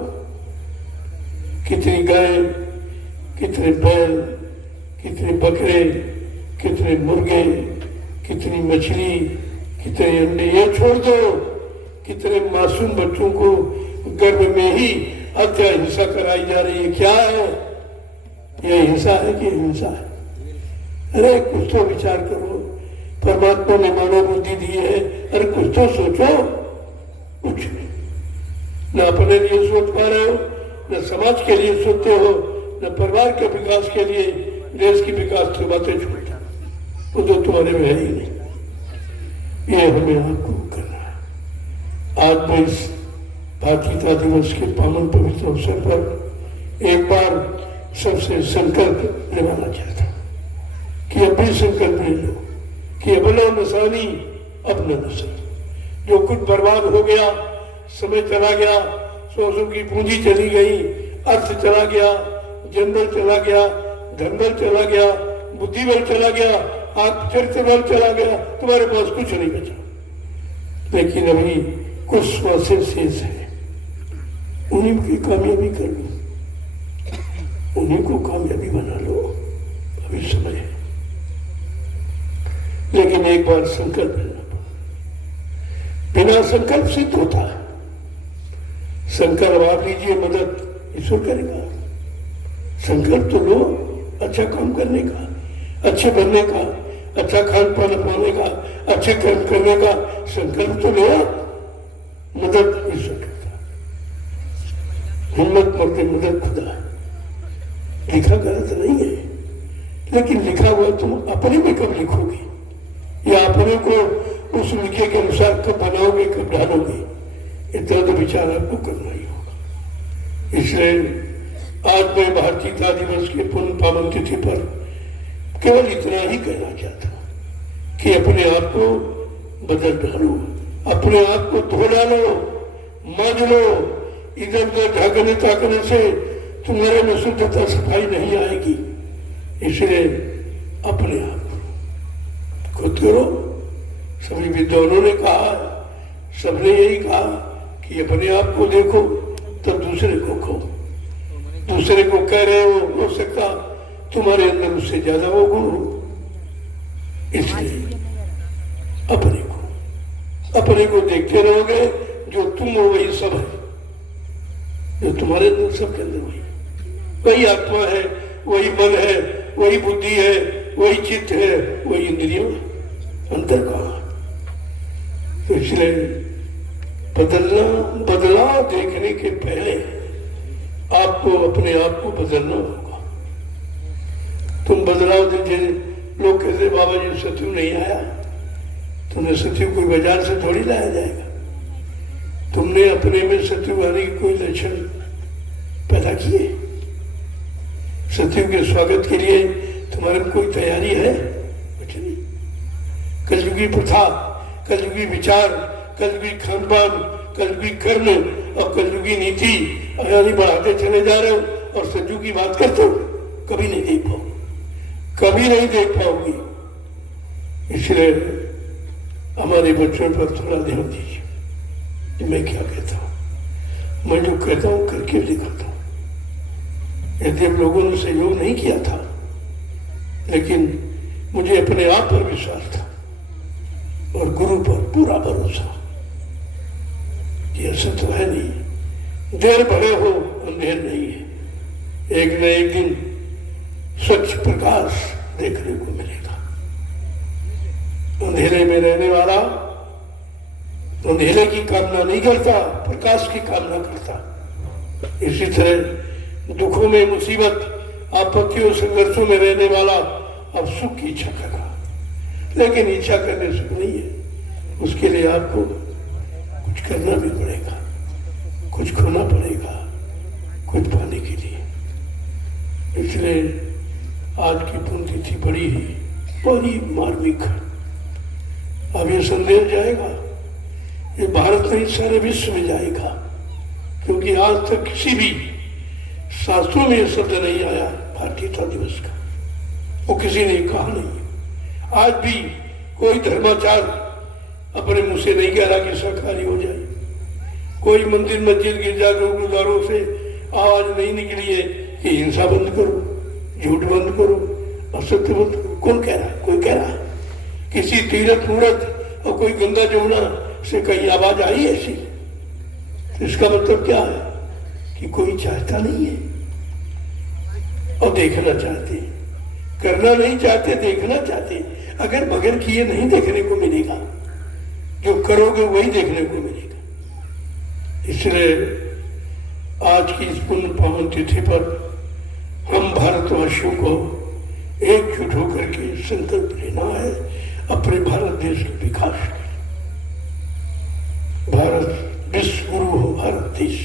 कितनी गाय, कितने बैल, कितने बकरे, कितने मुर्गे, कितनी मछली, कितने अंडे, ये छोड़ दो, कितने मासूम बच्चों को गर्भ में ही हत्या हिंसा कराई जा रही है। क्या है ये? हिंसा है कि हिंसा है? अरे कुछ तो विचार करो, परमात्मा ने मानव बुद्धि दी है, अरे कुछ तो सोचो। कुछ नहीं, न अपने लिए सोच पा रहे हो, न समाज के लिए सोचते हो, न परिवार के विकास के लिए, देश की विकास की बातें छोड़, वो तो तुम्हारे में है ही नहीं। ये हमें आपको करना है। आज मैं इस भारतीयता दिवस के पावन पवित्र अवसर पर एक बार सबसे संकल्प लेवाना चाहता हूँ कि अब भी संकल्प ले लो कि अबला नसानी अब न नसर। जो कुछ बर्बाद हो गया, समय चला गया, सौ की पूंजी चली गई, अर्थ चला गया, जनबल चला गया, धनबल चला गया, बुद्धि बल चला गया, आत्मचरित्र बल चला गया, तुम्हारे पास कुछ नहीं बचा। लेकिन अभी कुछ श्वासें शेष है, उन्हीं की कामयाबी कर लो, उन्हीं को कामयाबी बना लो। अभी समय है, लेकिन एक बार संकल्प लेना। बिना संकल्प सिद्ध होता है। संकल्प आप लीजिए, मदद ईश्वर करेगा। संकल्प तो लो अच्छा काम करने का, अच्छे बनने का, अच्छा खान पान अपनाने का, अच्छे कर्म करने का संकल्प तो लो, मदद ईश्वर करता है। हिम्मत मरते मदद खुदा है। लिखा गलत नहीं है, लेकिन लिखा हुआ तुम अपने में कब लिखोगे, या अपने को उस लिखे के अनुसार कब बनाओगे, कब डालोगे, इतना तो विचार आपको करना ही होगा। इसलिए आज मैं भारतीयता दिवस के पुण्य पावन तिथि पर केवल इतना ही कहना चाहता हूं कि अपने आप को बदल डालो, अपने आप को धो डालो, मज लो। इधर उधर झांकने ताकने से तुम्हारे में शुद्धता सफाई नहीं आएगी। इसलिए अपने आप खुद करो। सभी विद्वानों ने कहा, सबने यही कहा कि अपने आप को देखो तब दूसरे को कहो। दूसरे को कह रहे हो सकता तुम्हारे अंदर उससे ज्यादा वो गुण हो। इसलिए अपने को देखते रहोगे, जो तुम हो वही सब है, जो तुम्हारे अंदर सबके अंदर वही आत्मा है, वही मन है, वही बुद्धि है, वही चित्त है, वही इंद्रियों। अंतर कहाँ? तो इसलिए बदलाव देखने के पहले आपको अपने आप को बदलना होगा। तुम बदलाव दीजिए। लोग कहते बाबा जी सत्यु नहीं आया, तुमने सत्यु कोई बाजार से थोड़ी लाया जाएगा। तुमने अपने में सत्यु आने की कोई लक्षण पैदा किए? सत्यु के स्वागत के लिए तुम्हारे में कोई तैयारी है? कुछ नहीं। कलयुगी प्रथा, कलयुगी विचार, कलयुगी खान पान, कलयुगी कर्म और कलयुगी नीति यानी बढ़ाते चले जा रहे हो, और सज्जू की बात करते हो, कभी नहीं देख पाओगे, कभी नहीं देख पाओगी। इसलिए हमारे बच्चों पर थोड़ा ध्यान दीजिए। मैं क्या कहता हूं, मैं जो कहता हूं करके दिखाता हूं। यदि अब लोगों ने सहयोग नहीं किया था, लेकिन मुझे अपने आप पर विश्वास था और गुरु पर पूरा भरोसा। ये सत्य है नहीं, देर भले हो अंधेर नहीं है। एक न एक दिन स्वच्छ प्रकाश देखने को मिलेगा। अंधेरे में रहने वाला अंधेरे की कामना नहीं करता, प्रकाश की कामना करता। इसी तरह दुखों में, मुसीबत, आपत्तियों, संघर्षों में रहने वाला अब सुख की इच्छा कर रहा, लेकिन इच्छा करने सुख नहीं है, उसके लिए आपको कुछ करना भी पड़ेगा, कुछ खोना पड़ेगा कुछ पाने के लिए। इसलिए आज की पुण्यतिथि बड़ी मार्मिक। अब ये संदेश जाएगा, ये भारत नहीं सारे विश्व में जाएगा, क्योंकि आज तक किसी भी शास्त्रों में यह शब्द नहीं आया भारतीयता दिवस का, वो किसी ने कहा नहीं। आज भी कोई धर्माचार अपने मुंह से नहीं कह रहा कि शाकाहारी हो जाए, कोई मंदिर मस्जिद गिरजाघर गुरुद्वारों से आवाज नहीं निकली है कि हिंसा बंद करो, झूठ बंद करो, असत्य बंद करो। कौन कह रहा? कोई कह रहा? किसी तीर्थ मूर्त और कोई गंगा जमुना से कहीं आवाज आई ऐसी? तो इसका मतलब क्या है कि कोई चाहता नहीं है और देखना चाहते, करना नहीं चाहते, देखना चाहते। अगर बगैर किए नहीं देखने को मिलेगा, जो करोगे वही देखने को मिलेगा। इसलिए आज की इस पुण्य पावन तिथि पर हम भारतवासियों को एकजुट होकर के संकल्प लेना है अपने भारत देश के विकास के। भारत विश्व गुरु हो, भारत देश।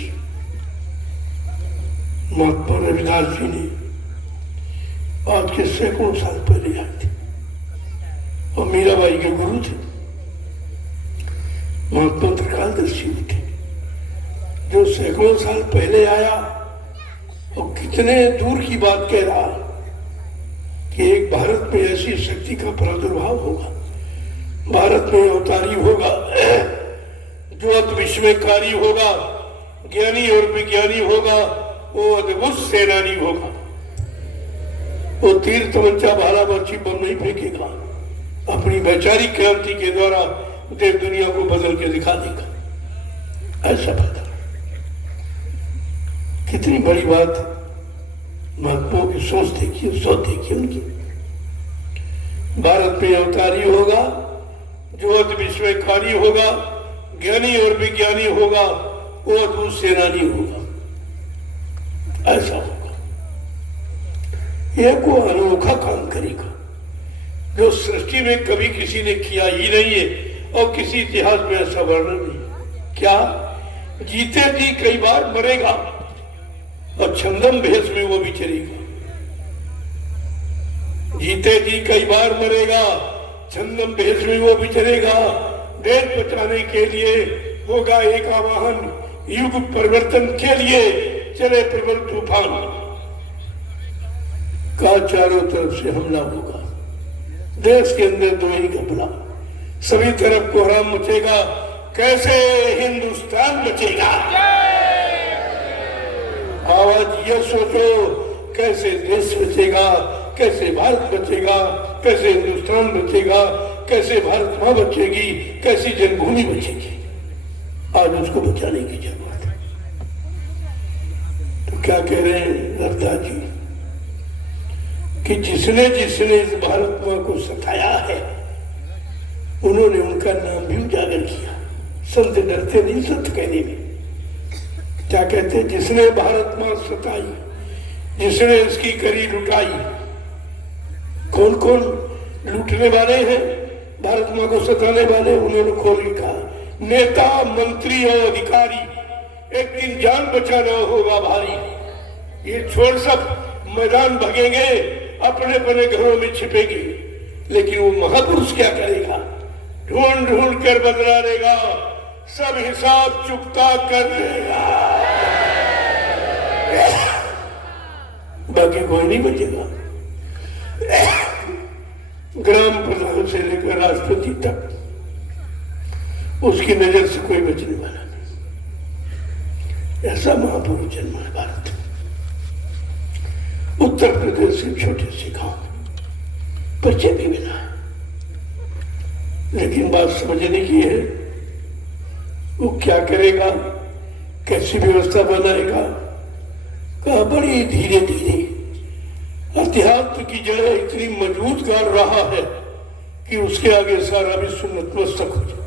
महात्मा रविदास जी ने आज के सैकड़ों साल पहले आए थे और मीराबाई के गुरु थे। महात्मा त्रिकालदर्शी थे जो सैकड़ों साल पहले आया और कितने दूर की बात कह रहा कि एक भारत में ऐसी शक्ति का प्रादुर्भाव होगा, भारत में अवतारी होगा जो अद्भुत विस्मयकारी होगा, ज्ञानी और विज्ञानी होगा, वो अद्भुत सेनानी होगा। वो तीर तमंचा भाला बर्छी बम नहीं फेंकेगा, अपनी वैचारिक क्रांति के द्वारा देश दुनिया को बदल के दिखा देगा। ऐसा बता कितनी बड़ी बात। महात्माओं की सोच देखिए, सोच देखिए उनकी। भारत में अवतारी होगा जो अद्भुत विस्मयकारी होगा, ज्ञानी और विज्ञानी होगा, वो अद्भुत सेनानी होगा। ऐसा होगा, यह को अनोखा काम करेगा जो सृष्टि में कभी किसी ने किया ही नहीं है और किसी इतिहास में ऐसा वर्णन नहीं। क्या? जीते जी कई बार मरेगा और छंदम भेष में वो भी चलेगा। जीते जी कई बार मरेगा, छंदम भेष में वो भी चलेगा। देश बचाने के लिए होगा एक आवाहन, युग परिवर्तन के लिए चले प्रबल तूफान का। चारों तरफ से हमला होगा, देश के अंदर दो ही घपला, सभी तरफ कोहराम मचेगा। कैसे हिंदुस्तान बचेगा? आवाज ये सोचो, कैसे देश बचेगा, कैसे भारत बचेगा, कैसे हिंदुस्तान बचेगा, कैसे भारत मां बचेगी, कैसी जन्मभूमि बचेगी। आज उसको बचाने की जरूरत है। तो क्या कह रहे हैं रविदास जी कि जिसने जिसने इस भारत मां को सताया है, उन्होंने उनका नाम भी उजागर किया। संत डरते नहीं सत्य कहने में। क्या कहते? जिसने भारत मां सताई, जिसने इसकी करी लुटाई। कौन कौन लूटने वाले हैं भारत मां को सताने वाले? उन्होंने खोल लिखा, नेता मंत्री और अधिकारी। एक दिन जान बचाना होगा भारी। ये छोड़ सब मैदान भगेंगे, अपने अपने घरों में छिपेंगे, लेकिन वो महापुरुष क्या करेगा? ढूंढ ढूंढ कर बदला लेगा, सब हिसाब चुकता कर लेगा। बाकी कोई नहीं बचेगा। ग्राम प्रधान से लेकर राष्ट्रपति तक उसकी नजर से कोई बचने वाला नहीं। ऐसा महापुरुष जन्मा है भारत। उत्तर प्रदेश से छोटे से गांव बच्चे भी मिला, लेकिन बात समझने की है वो क्या करेगा, कैसी व्यवस्था बनाएगा। कहा बड़ी धीरे धीरे अध्यात्म की जड़ इतनी मजबूत कर रहा है कि उसके आगे सारा विश्व नतमस्तक हो जाए।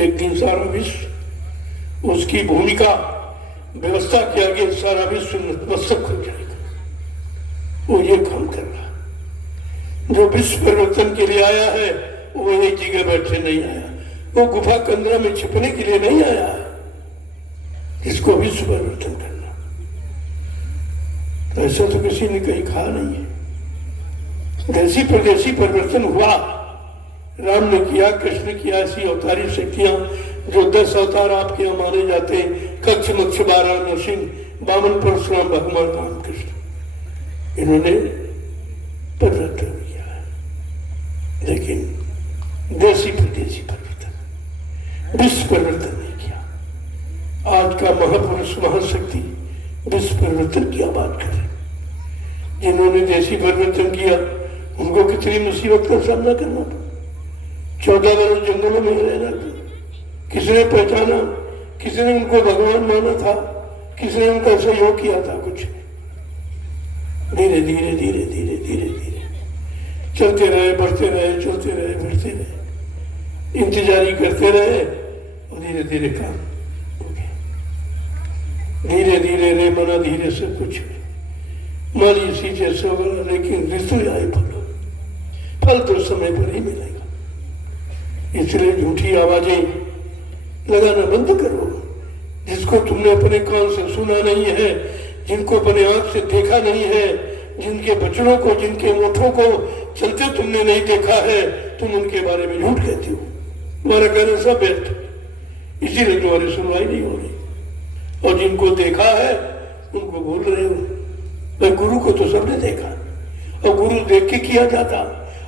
एक दिन सारा विश्व उसकी भूमिका व्यवस्था के आगे सारा विश्व नतमस्तक हो जाएगा। वो ये काम कर रहा। जो विश्व परिवर्तन के लिए आया है वो एक जगह बैठे नहीं आया, वो गुफा कंदरा में छिपने के लिए नहीं आया है। इसको विश्व परिवर्तन करना, तो ऐसा तो किसी ने कहीं कहा नहीं है। देशी प्रदेशी परिवर्तन हुआ, राम ने किया, कृष्ण किया, ऐसी अवतारी शक्तियां जो 10 अवतार आपके यहाँ माने जाते हैं, कच्छ मक्ष बारा नरसिंह वामन परशुराम भगवान राम कृष्ण, इन्होंने परिवर्तन किया है। लेकिन देशी प्रदेशी परिवर्तन, विश्व परिवर्तन नहीं किया। आज का महापुरुष महाशक्ति विश्व परिवर्तन की बात करें। जिन्होंने देशी परिवर्तन किया उनको कितनी मुसीबत का सामना करना पड़ा। 14 वर्ष जंगलों में रहना था, किसने पहचाना, किसने उनको भगवान माना था, किसने उनका सहयोग किया था, कुछ धीरे धीरे धीरे धीरे धीरे धीरे चलते रहे, बढ़ते रहे, चलते रहे, बढ़ते रहे, इंतजारी करते रहे और धीरे धीरे काम हो गया। धीरे धीरे रे मना धीरे सब कुछ माली सींचे सोगला, लेकिन ऋतु आए फल तो समय पर ही मिलेगा। इसलिए झूठी आवाजें लगाना बंद करो। जिसको तुमने अपने कान से सुना नहीं है, जिनको अपने आंख से देखा नहीं है, जिनके बचनों को, जिनके ओठों को चलते तुमने नहीं देखा है, तुम उनके बारे में झूठ कहती हो। तुम्हारा कहना सब व्यर्थ, इसीलिए तुम्हारी सुनवाई नहीं हो रही। और जिनको देखा है उनको बोल रहे हो। भाई गुरु को तो सबने देखा, और गुरु देख के किया जाता,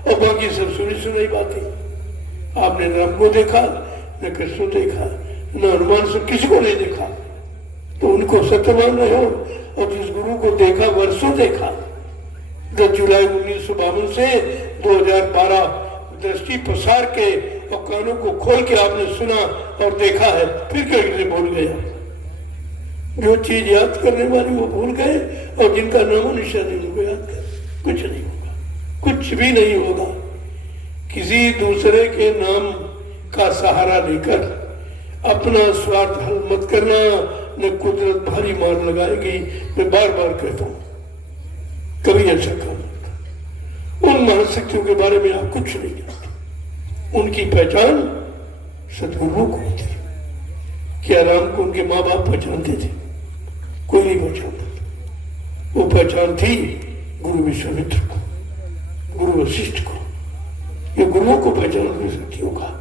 और बाकी सब सुनी सुनाई बातें। आपने राम को देखा, न कृष्ण देखा, न हनुमान से किसी को नहीं देखा, तो उनको सत्य मान रहे हो। और जिस गुरु को देखा, वर्षों देखा, 10 जुलाई 1952 से 2012 दृष्टि प्रसार के और कानों को खोल के आपने सुना और देखा है, फिर कैसे भूल गया। जो चीज याद करने वाली वो भूल गए, और जिनका नाम निशान नहीं उनको याद कर, कुछ नहीं होगा, कुछ भी नहीं होगा। किसी दूसरे के नाम का सहारा लेकर अपना स्वार्थ हल मत करना, न कुदरत भारी मार लगाएगी। मैं बार बार कहता हूं, कभी ऐसा काम मत करो। उन महाशक्तियों के बारे में आप कुछ नहीं जानते। उनकी पहचान सदगुरुओं को होती है। क्या राम को उनके माँ बाप पहचानते थे? कोई नहीं पहचानता था। वो पहचान थी गुरु विश्वामित्र को, गुरु वशिष्ठ को। ये गुरुओं को पहचान हुई शक्तियों का।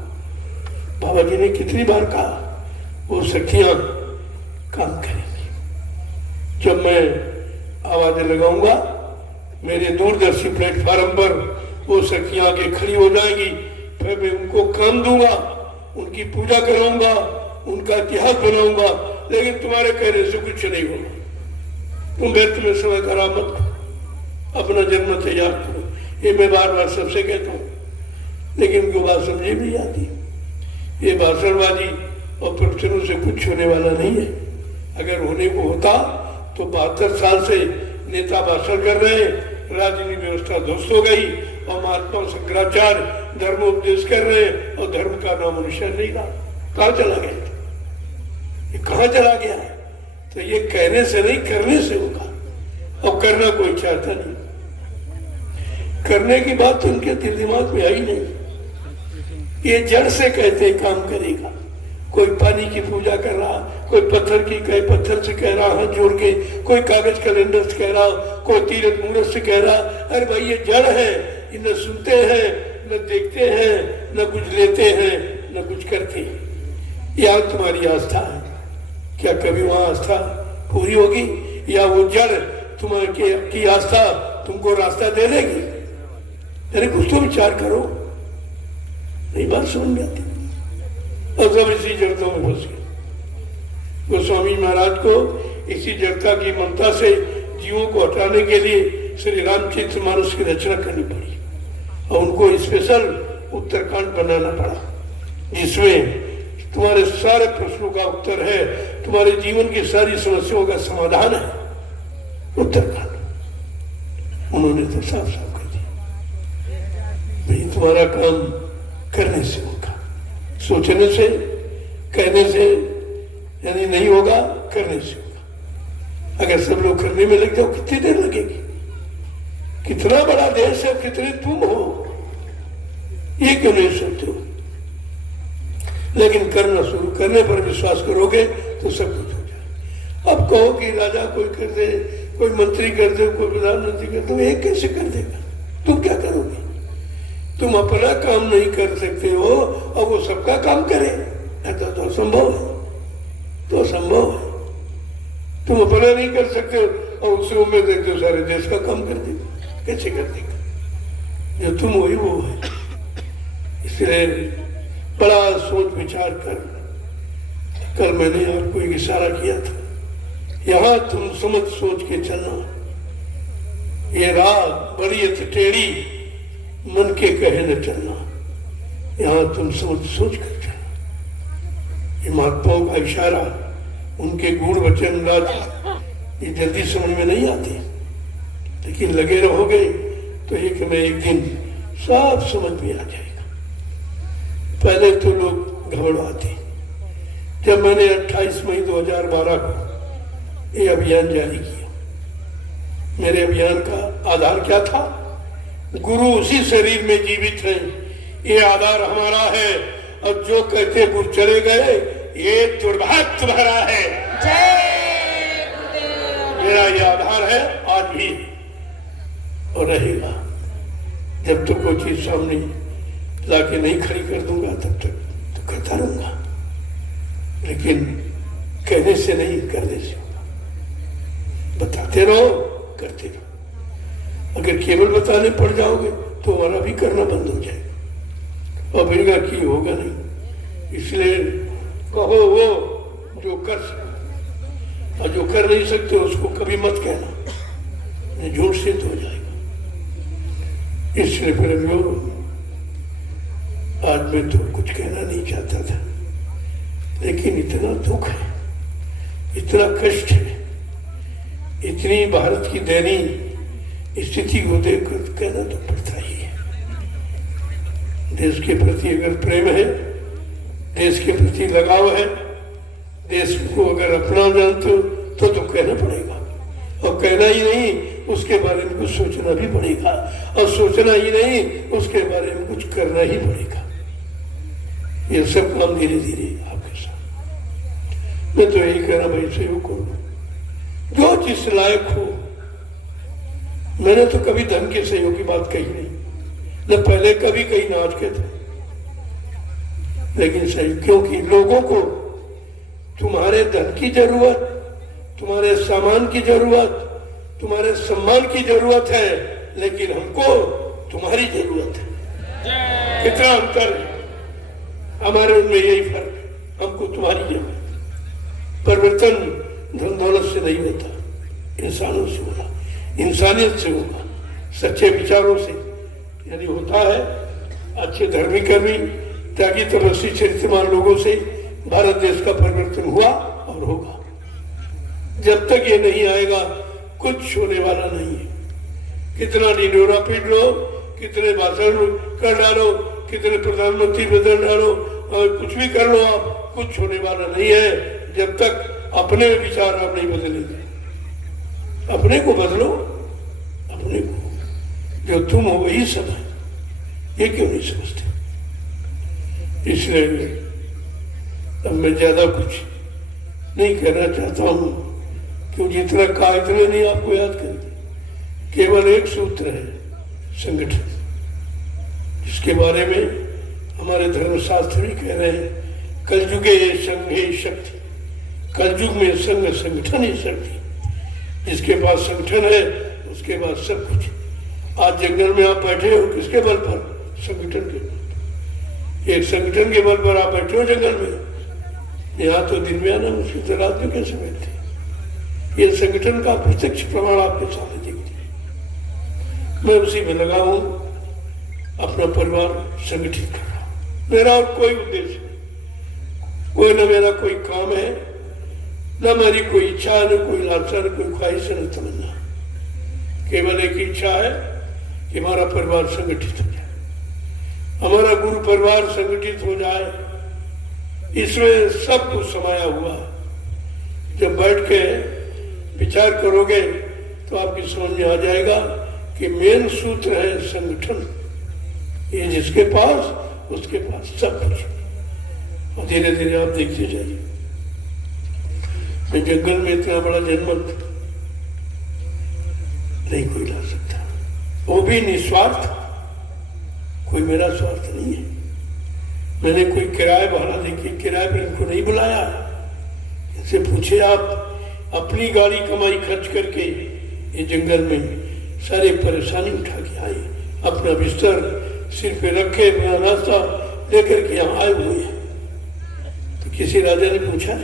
बाबा जी ने कितनी बार कहा वो शक्तियां काम करेंगी। जब मैं आवाजें लगाऊंगा, मेरे दूरदर्शी प्लेटफार्म पर वो शक्तियां आके खड़ी हो जाएंगी, फिर मैं उनको काम दूंगा, उनकी पूजा कराऊंगा, उनका इतिहास बनाऊंगा। लेकिन तुम्हारे कहने से कुछ नहीं होगा। तुम व्यर्थ में समय खराब मत करो, अपना जन्म तैयार करो। ये मैं बार बार सबसे कहता हूँ, लेकिन उनको बात समझे नहीं आती। ये भाषणबाजी और प्रवचनों से कुछ होने वाला नहीं है। अगर होने को होता तो 72 साल से नेता भाषण कर रहे हैं, राजनीतिक व्यवस्था ध्वस्त हो गई, और महात्मा शंकराचार्य धर्मोपदेश कर रहे हैं, और धर्म का नाम निशान नहीं रहा। कहाँ चला गया? ये कहाँ चला गया? तो ये कहने से नहीं, करने से होगा। और करना कोई चाहता नहीं, करने की बात तो उनके दिल दिमाग में आई नहीं। ये जड़ से कहते काम करेगा। कोई पानी की पूजा कर रहा, कोई पत्थर की कहे, पत्थर से कह रहा हाथ जोड़ के, कोई कागज कैलेंडर से कह रहा, कोई तीरथ मूरत से कह रहा। अरे भाई ये जड़ है, ये न सुनते हैं, न देखते हैं, न कुछ लेते हैं, न कुछ करते हैं। या तुम्हारी आस्था है, क्या कभी वहां आस्था पूरी होगी? या वो जड़ तुम्हारे की आस्था तुमको रास्ता दे देगी? अरे कुछ तो विचार करो। नहीं बात समझ में आती, और सब इसी जड़ता में फंस गए। गोस्वामी महाराज को इसी जड़ता की ममता से जीवों को हटाने के लिए श्री रामचरित मानस की रचना करनी पड़ी, और उनको स्पेशल उत्तरकांड बनाना पड़ा, जिसमें तुम्हारे सारे प्रश्नों का उत्तर है, तुम्हारे जीवन की सारी समस्याओं का समाधान है। उत्तरकांड उन्होंने तो साफ साफ कर दिया। भाई तुम्हारा काम करने से होगा, सोचने से, कहने से यानी नहीं होगा, करने से होगा। अगर सब लोग करने में लग जाओ, कितनी देर लगेगी? कितना बड़ा देश है, कितने तुम हो, ये क्यों नहीं सोचते हो? लेकिन करना शुरू करने पर विश्वास करोगे तो सब कुछ हो जाए। अब कहो कि राजा कोई कर दे, कोई मंत्री कर दे, कोई प्रधानमंत्री कर दे, एक कैसे कर देगा? तुम क्या करोगे? तुम अपना काम नहीं कर सकते हो और वो सबका काम करे, ऐसा तो असंभव है, तो असंभव है। तुम अपना नहीं कर सकते हो और उससे उम्मीद देखते हो सारे देश का काम कर देगा, कैसे कर देगा? जो तुम वही वो है। इसलिए बड़ा सोच विचार कर, कल मैंने आपको एक इशारा किया था, यहां तुम समझ सोच के चलना। ये राह बड़ी टेढ़ी, मन के कहे न चलना, यहां तुम समझ सोच कर चलना। ये महात्माओं का इशारा, उनके गुण वचन राज ये जल्दी समझ में नहीं आते, लेकिन लगे रहोगे तो एक न एक दिन सब समझ में आ जाएगा। पहले तो लोग घबराते। जब मैंने 28 मई 2012 को ये अभियान जारी किया, मेरे अभियान का आधार क्या था? गुरु उसी शरीर में जीवित है, ये आधार हमारा है, और जो कहते गुरु चले गए ये दुर्भाग्य तुम्हारा है। मेरा ये आधार है आज भी और रहेगा। जब तक कोई चीज सामने लाके नहीं खड़ी कर दूंगा तब तक तो करता रहूंगा, लेकिन कहने से नहीं, करने से होगा। बताते रहो, करते रहो। अगर केवल बताने पड़ जाओगे तो हमारा भी करना बंद हो जाएगा और बिना की होगा नहीं। इसलिए कहो वो जो कर सकते, और जो कर नहीं सकते उसको कभी मत कहना, झूठ सिद्ध हो जाएगा। इसलिए फिर आज मैं तो कुछ कहना नहीं चाहता था, लेकिन इतना दुख है, इतना कष्ट है, इतनी भारत की दयनीय स्थिति को देखकर कहना तो पड़ता ही है। देश के प्रति अगर प्रेम है, देश के प्रति लगाव है, देश को अगर अपना जानते हो तो कहना पड़ेगा, और कहना ही नहीं उसके बारे में कुछ सोचना भी पड़ेगा, और सोचना ही नहीं उसके बारे में कुछ करना ही पड़ेगा। ये सब काम धीरे धीरे आपके साथ। मैं तो यही कहना भाई सहयोग करो, जो जिस लायक हो। मैंने तो कभी धन के सहयोग की बात कही नहीं, न पहले कभी कही, न आज के थे, लेकिन सही, क्योंकि लोगों को तुम्हारे धन की जरूरत, तुम्हारे सामान की जरूरत, तुम्हारे सम्मान की जरूरत है, लेकिन हमको तुम्हारी जरूरत है। कितना अंतर है हमारे उनमें, यही फर्क। हमको तुम्हारी जरूरत। परिवर्तन धन दौलत से नहीं होता, इंसानों से होगा, इंसानियत से होगा, सच्चे विचारों से। यदि होता है अच्छे धर्मी कर्मी, त्यागी तपस्वी चरित्रमान लोगों से भारत देश का परिवर्तन हुआ और होगा। जब तक ये नहीं आएगा कुछ होने वाला नहीं है। कितना निडोरा पीट लो, कितने भाषण कर डालो, कितने प्रधानमंत्री बदल डालो, और कुछ भी कर लो, आप कुछ होने वाला नहीं है जब तक अपने विचार आप नहीं बदलेंगे। अपने को बदलो, अपने को, जो तुम हो वही सब है। ये क्यों नहीं समझते? इसलिए अब मैं ज्यादा कुछ नहीं कहना चाहता हूं, क्यों जितना कहा इतने नहीं आपको याद करेंगे। केवल एक सूत्र है, संगठन, जिसके बारे में हमारे धर्मशास्त्र भी कह रहे हैं, कलयुगे संघे शक्ति। कलयुग में संघ संगठन ही शक्ति। जिसके पास संगठन है उसके पास सब कुछ। आज जंगल में आप बैठे हो किसके बल पर? संगठन के बल। एक संगठन के बल पर आप बैठे हो जंगल में। यहाँ तो दिन में आना मुश्किल, तो रात में कैसे बैठते? ये संगठन का प्रत्यक्ष प्रमाण आपके सामने दिखती है। मैं उसी में लगा हूं, अपना परिवार संगठित कर रहा हूं। मेरा और कोई उद्देश्य नहीं, कोई न मेरा कोई काम है, न मेरी कोई इच्छा, न कोई लालसा, न कोई ख्वाहिश, न तमन्ना। केवल एक इच्छा है कि हमारा परिवार संगठित हो जाए, हमारा गुरु परिवार संगठित हो जाए। इसमें सब कुछ समाया हुआ है। जब बैठ के विचार करोगे तो आपकी समझ में आ जाएगा कि मेन सूत्र है संगठन। ये जिसके पास उसके पास सब कुछ। और धीरे धीरे आप देखते जाइए, मैं जंगल में इतना बड़ा जनमत नहीं कोई ला सकता, वो भी निस्वार्थ, कोई मेरा स्वार्थ नहीं है। मैंने कोई किराए वाला देखिए, किराए पर इनको नहीं बुलाया। इनसे पूछे आप अपनी गाड़ी कमाई खर्च करके ये जंगल में सारे परेशानी उठा के आए, अपना बिस्तर सिर पे रखे, अपना नाश्ता लेकर के यहाँ आए हुए हैं। तो किसी राजा ने पूछा,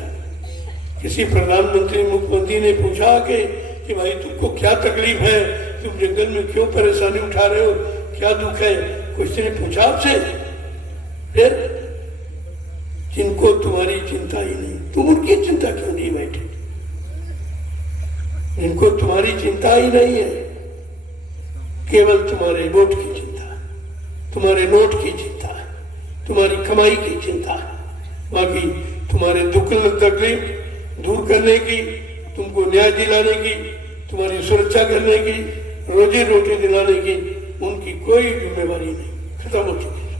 किसी प्रधानमंत्री मुख्यमंत्री ने पूछा कि भाई तुमको क्या तकलीफ है, तुम जंगल में क्यों परेशानी उठा रहे हो, क्या दुख है, किसी ने पूछा आपसे? फिर जिनको तुम्हारी चिंता ही नहीं, तुम उनकी चिंता क्यों नहीं बैठे? जिनको तुम्हारी चिंता ही नहीं है, केवल तुम्हारे वोट की चिंता, तुम्हारे नोट की चिंता, तुम्हारी कमाई की चिंता, बाकी तुम्हारे दुख तकलीफ दूर करने की, तुमको न्याय दिलाने की, तुम्हारी सुरक्षा करने की, रोजी रोटी दिलाने की उनकी कोई जिम्मेवारी नहीं, खत्म हो चुकी है।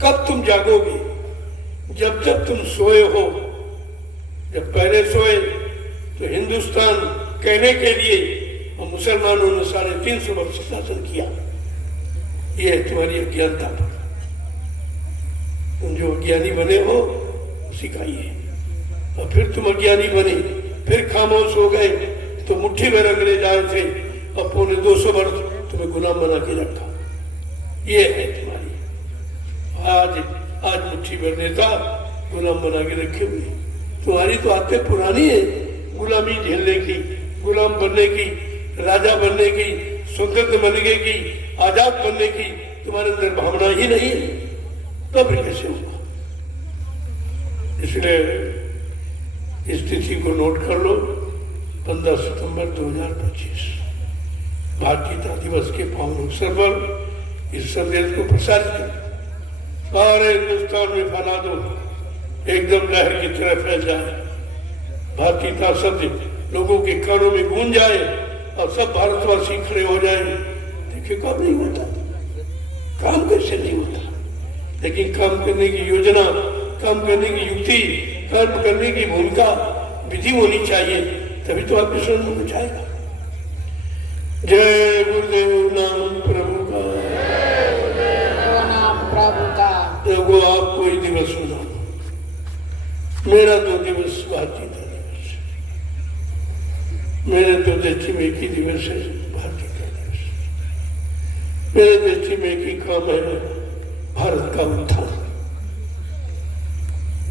कब तुम जागोगे? जब तुम सोए हो। जब पहले सोए तो हिंदुस्तान कहने के लिए और मुसलमानों ने 350 वर्ष शासन किया। ये है तुम्हारी अज्ञानता पर। तुम जो अज्ञानी बने हो उसी का ही है। और फिर तुम अज्ञानी बने, फिर खामोश हो गए तो मुट्ठी में अंग्रेज आए थे और पौने 200 वर्ष तुम्हें गुलाम बना के रखा। ये है तुम्हारी आज मुट्ठी भर नेता गुलाम बना के रखे हुए। तुम्हारी तो आदतें पुरानी है, गुलामी झेलने की, गुलाम बनने की, राजा बनने की, स्वतंत्र बनने की, आजाद बनने की तुम्हारे अंदर भावना ही नहीं है, तो फिर कैसे होगा? इसलिए इस तिथि को नोट कर लो, 15 सितंबर 2025 भारतीयता दिवस के पावन अवसर पर इस संदेश को प्रसारित कर सारे हिंदुस्तान में फैला दो, एकदम लहर की तरह फैल जाए। भारतीयता शब्द लोगों के कानों में गूंज जाए और सब भारतवासी खड़े हो जाए। देखिए कब नहीं होता, काम कैसे नहीं होता, लेकिन काम करने की योजना, काम करने की युक्ति, कर्म करने की भूमिका, विधि होनी चाहिए, तभी तो आपके समझ में जाएगा। जय गुरुदेव नाम प्रभु का, नाम प्रभु का। देखो आप कोई दिवस सुना, मेरा तो दिवस भारतीयता दिवस है, मेरे तो दृष्टि में एक ही दिवस है भारतीयता दिवस। मेरे दृष्टि में एक ही काम है, भारत का उत्थान,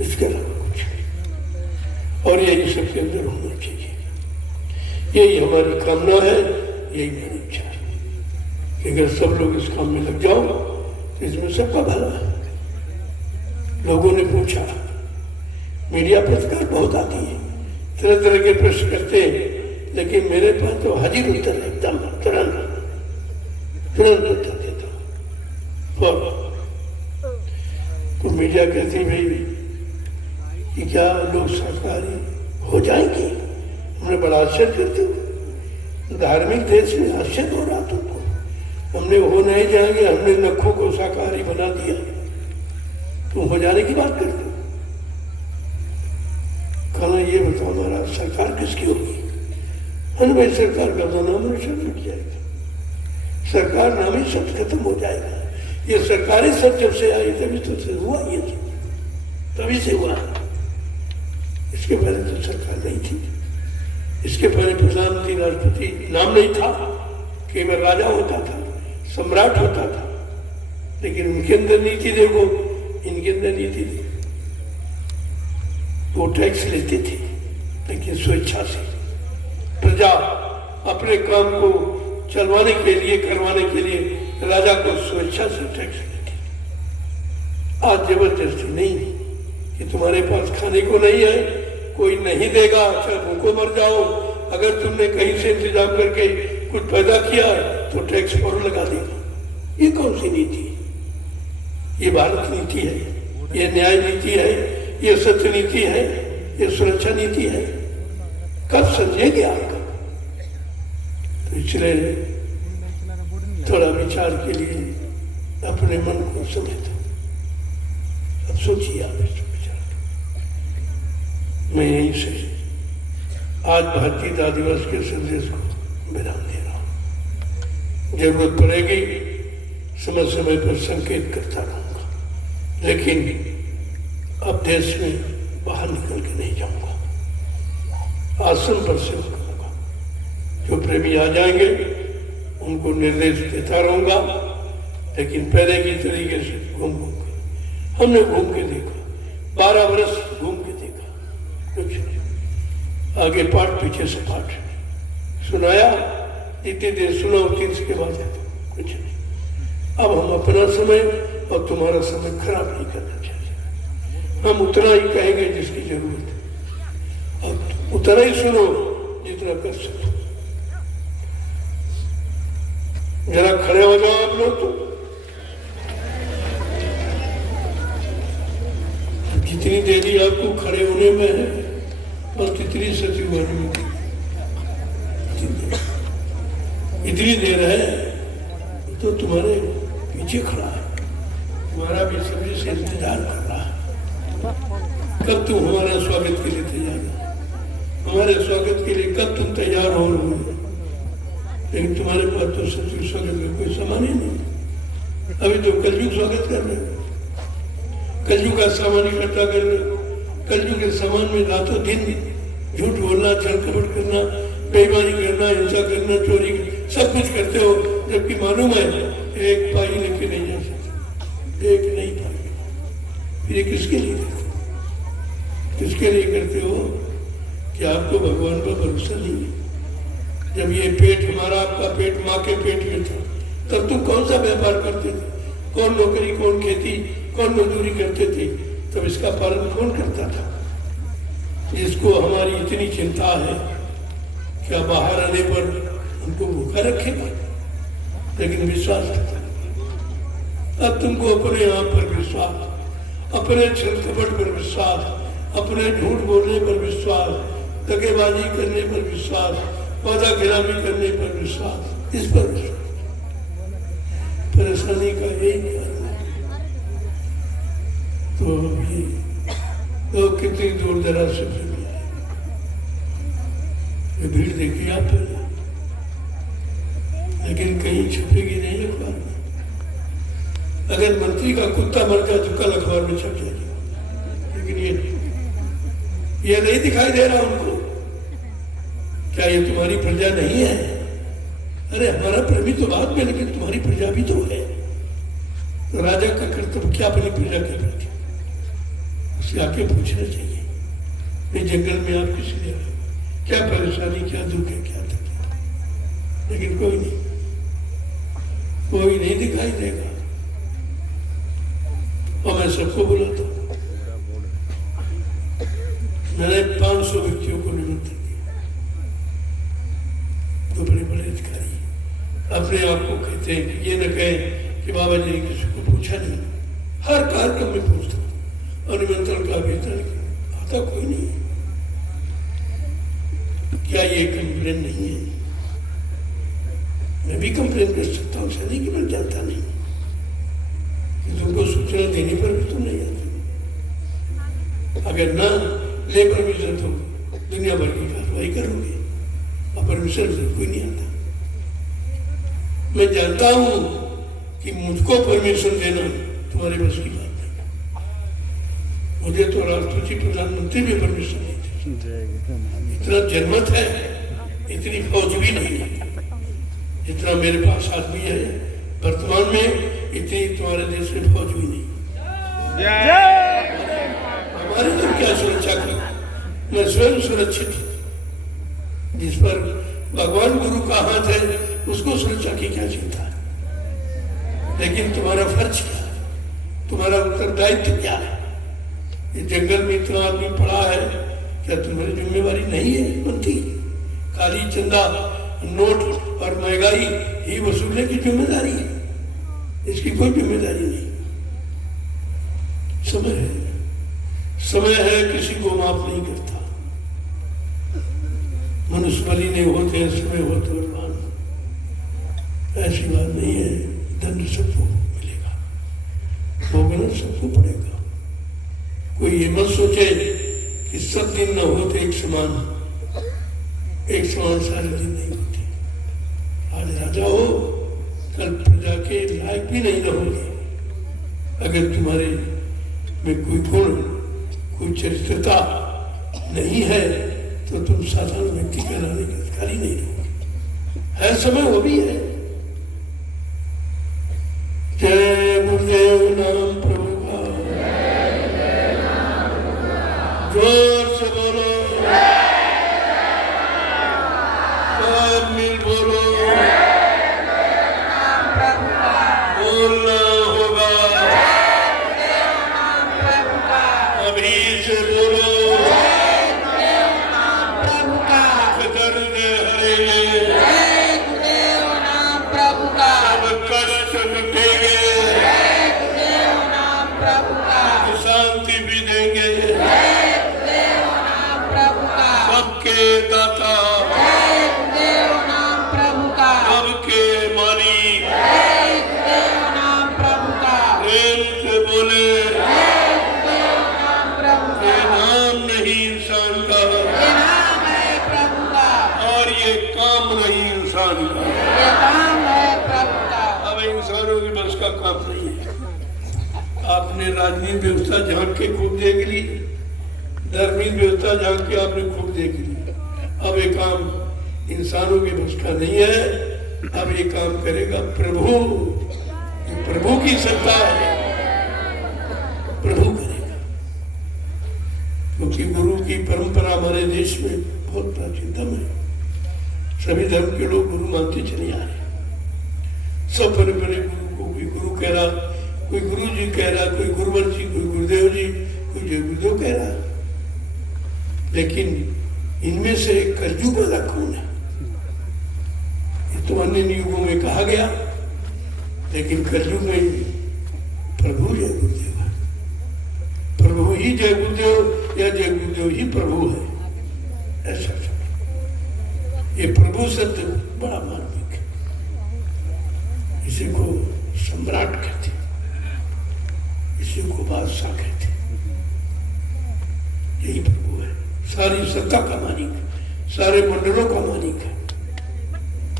इसके अलावा कुछ नहीं। और यही सबके अंदर होना चाहिए, यही हमारी कामना है, यही मेरी इच्छा है। अगर सब लोग इस काम में लग जाओ तो इसमें सबका भला है। लोगों ने पूछा, मीडिया पत्रकार बहुत आती है, तरह तरह के प्रश्न करते हैं, लेकिन मेरे पास तो हाजिर उत्तर है, एकदम तुरंत उत्तर देता हूँ। और तो मीडिया कहती भाई कि क्या लोग शाकाहारी हो जाएंगे? हमने बड़ा आश्चर्य करते हो, धार्मिक देश में आश्चर्य हो रहा तुमको, हमने हो नहीं जाएंगे, हमने नखों को शाकाहारी बना दिया, तुम हो जाने की बात करते हो। कहना ये बताओ हमारा सरकार किसकी होगी? भाई सरकार का तो नाम निशान मिट जाएगा, सरकार नाम ही शब्द खत्म हो जाएगा। ये सरकारी शब्द जब से आई तभी तो से हुआ, ये तभी से हुआ। इसके पहले तो सरकार नहीं थी, इसके पहले प्रधानमंत्री राष्ट्रपति नाम नहीं था, केवल राजा होता था, सम्राट होता था। लेकिन उनके अंदर नीति देखो, इनके अंदर नीति देखो। वो टैक्स लेते थे लेकिन स्वेच्छा से, प्रजा अपने काम को चलवाने के लिए, करवाने के लिए राजा को स्वेच्छा से टैक्स लेती। आज जबरदस्ती नहीं कि तुम्हारे पास खाने को नहीं है, कोई नहीं देगा, चाहे भूखो मर जाओ, अगर तुमने कहीं से इंतजाम करके कुछ पैदा किया तो टैक्स फौरन लगा देगा। ये कौन सी नीति है? ये भारत नीति है, ये न्याय नीति है, ये सत्य नीति है, ये सुरक्षा नीति है। कब समझेंगे आपका? तो इसलिए थोड़ा विचार के लिए अपने मन को समय दो। अब सोचिए आप इस विचार। मैं यहीं से आज भारतीयता दिवस के संदेश को विराम दे रहा हूँ। जरूरत पड़ेगी समय समय पर संकेत करता रहूंगा, लेकिन अब देश में बाहर निकल के नहीं जाऊंगा। आश्रम पर से करूंगा। जो प्रेमी आ जाएंगे उनको निर्देश देता रहूंगा, लेकिन पहले की तरीके से घूम घूम के हमने घूम के देखा, 12 वर्ष घूम के देखा, कुछ नहीं। आगे पाठ पीछे से पाठ सुनाया, इतनी देर सुना, उतनी के बाद कुछ नहीं। अब हम अपना समय और तुम्हारा समय खराब नहीं करना चाहिए। हम उतना ही कहेंगे जिसकी जरूरत है, और उतना ही सुनो जितना कर सको। जरा खड़े हो जाओ आप लोग। तो जितनी देरी आपको खड़े होने में है, बस इतनी सती होने में, इतनी देर है तो तुम्हारे पीछे खड़ा है, तुम्हारा भी सभी से इंतजार कर रहा है। कब तुम हमारा स्वागत के लिए तैयार हो? हमारे स्वागत के लिए कब तुम तैयार हो रहे हो? लेकिन तुम्हारे पास तो सच्ची स्वागत का कोई सामान ही नहीं। अभी तो कलयुग स्वागत कर रहे हो, कलयुग का सामान इकट्ठा कर रहे हो। कलयुग के सामान में रातों दिन झूठ बोलना, छल कपट करना, बेईमानी करना, हिंसा करना, चोरी करना, सब कुछ करते हो, जबकि मालूम है एक पाई लेके नहीं जा सकते, एक नहीं पाई। फिर ये किसके लिए करते हो? किसके लिए करते हो? कि आपको भगवान पर भरोसा नहीं है। जब ये पेट हमारा, आपका पेट माँ के पेट में था, तब तुम कौन सा व्यापार करते थे? कौन नौकरी, कौन खेती, कौन मजदूरी करते थे? तब इसका पालन कौन करता था? जिसको हमारी इतनी चिंता है, क्या बाहर आने पर हमको भूखा रखेगा? लेकिन विश्वास रखता। अब तुमको अपने आप पर विश्वास, अपने छल कपट पर विश्वास, अपने झूठ बोलने पर विश्वास, दगेबाजी करने पर विश्वास, वादा खिलाफी करने पर विश्वास, इस पर विश्वास। परेशानी का यही कारण है। तो ये तो कितनी दूर दराज से प्रेमी आए, ये भीड़ देखी आप पहले, लेकिन कहीं छपेगी नहीं अखबार में। अगर मंत्री का कुत्ता मर जाए तो कल अखबार में छप जाएगी, लेकिन ये नहीं दिखाई दे रहा उनको। क्या ये तुम्हारी प्रजा नहीं है? अरे हमारा प्रेमी तो बाद में, लेकिन तुम्हारी प्रजा भी तो है। तो राजा का कर्तव्य क्या अपनी प्रजा के प्रति? उसे आके पूछना चाहिए, इस जंगल में आप किस लिए आए, क्या परेशानी, क्या दुख है, क्या तकलीफ। लेकिन कोई नहीं दिखाई देगा। और मैं सबको बुलाता हूँ। मैंने 500 व्यक्तियों को निमंत्रण दिया, तो बड़े बड़े अधिकारी अपने आप को कहते हैं कि ये न कहें कि बाबा जी ने किसी को पूछा नहीं। हर कार्यक्रम में पूछता हूँ, और निमंत्रण का वेतन आता कोई नहीं। क्या ये कंप्लेन नहीं है? मैं भी कंप्लेन कर सकता हूँ, ऐसा नहीं कि मैं जानता नहीं, कि तुमको सूचना देने पर भी तुम नहीं आते। अगर ना ले परमिशन तो दुनिया भर की कार्रवाई करोगे, और परमिशन से कोई नहीं आता। मैं जानता हूं कि मुझको परमिशन देना तुम्हारे बस की बात नहीं। मुझे तो राष्ट्रपति प्रधानमंत्री भी परमिशन नहीं थे। इतना जनमत है, इतनी फौज भी नहीं है जितना मेरे पास आदमी है वर्तमान में। इतनी तुम्हारे देश में फौज भी नहीं। हमारी तो क्या सुरक्षा की? मैं स्वयं सुरक्षित हूं। जिस पर भगवान गुरु का हाथ है, उसको सुरक्षा की क्या चिंता है? लेकिन तुम्हारा फर्ज क्या है? तुम्हारा उत्तरदायित्व क्या है? ये जंगल में इतना आदमी पड़ा है, क्या तुम्हारी जिम्मेवारी नहीं है बनती? काली चंदा, नोट और महंगाई ही वसूलने की जिम्मेदारी है, इसकी कोई जिम्मेदारी नहीं। समय है किसी को माफ नहीं करता। मनुष्य बलि नहीं होते, समय होते बलवान। ऐसी बात नहीं है, दंड सबको मिलेगा, भोगना सबको पड़ेगा। कोई ये मत सोचे कि सब दिन न हो तो एक समान सारे दिन नहीं होते। आज राजा हो, कल प्रजा के लायक भी नहीं रहोगे। अगर तुम्हारे में कोई गुण, कोई चरित्रता नहीं है तो तुम साधारण व्यक्ति कहलाने के अधिकारी नहीं रहोगे। है समय वो भी है। जय गुरुदेव नाम प्रभु का, जोर से बोलो, सब मिल बोलो, बोलना होगा, अभी से बोलो, दर्द हरेंगे, सब कष्ट मिटेंगे, शांति भी देंगे, सबके दाता, सबके मालिक, प्रेम से बोले, ये नाम नहीं इंसान का, और ये काम नहीं इंसान का। अब इंसानों की बस का काम नहीं है। आपने राजनीतिक व्यवस्था झांक के खूब देख ली, धार्मिक व्यवस्था झांक के आपने खूब देख ली। अब ये काम इंसानों की बस का नहीं है। अब ये काम करेगा प्रभु, ये प्रभु की सत्ता है, प्रभु करेगा। क्योंकि गुरु की परंपरा हमारे देश में बहुत प्राचीनतम है। सभी धर्म के लोग गुरु मानते चले आ रहे, सब बड़े बड़े गुरु को कोई गुरु कह रहा, कोई गुरु जी कह रहा, कोई गुरुवर जी, कोई गुरुदेव जी, कोई जय गुरुदेव कह रहा। लेकिन इनमें से कलयुग वाला कौन है? ये तो अन्य युगों में कहा गया, लेकिन कलयुग में प्रभु जय गुरुदेव है। प्रभु ही जय गुरुदेव या जय गुरुदेव ही प्रभु है, ऐसा सब। ये प्रभु शब्द बड़ा मार्मिक है। इसी को सम्राट कहते, इसी को बादशाह कहते। यही प्रभु है, सारी सत्ता का मालिक, सारे मंडलों का मालिक है।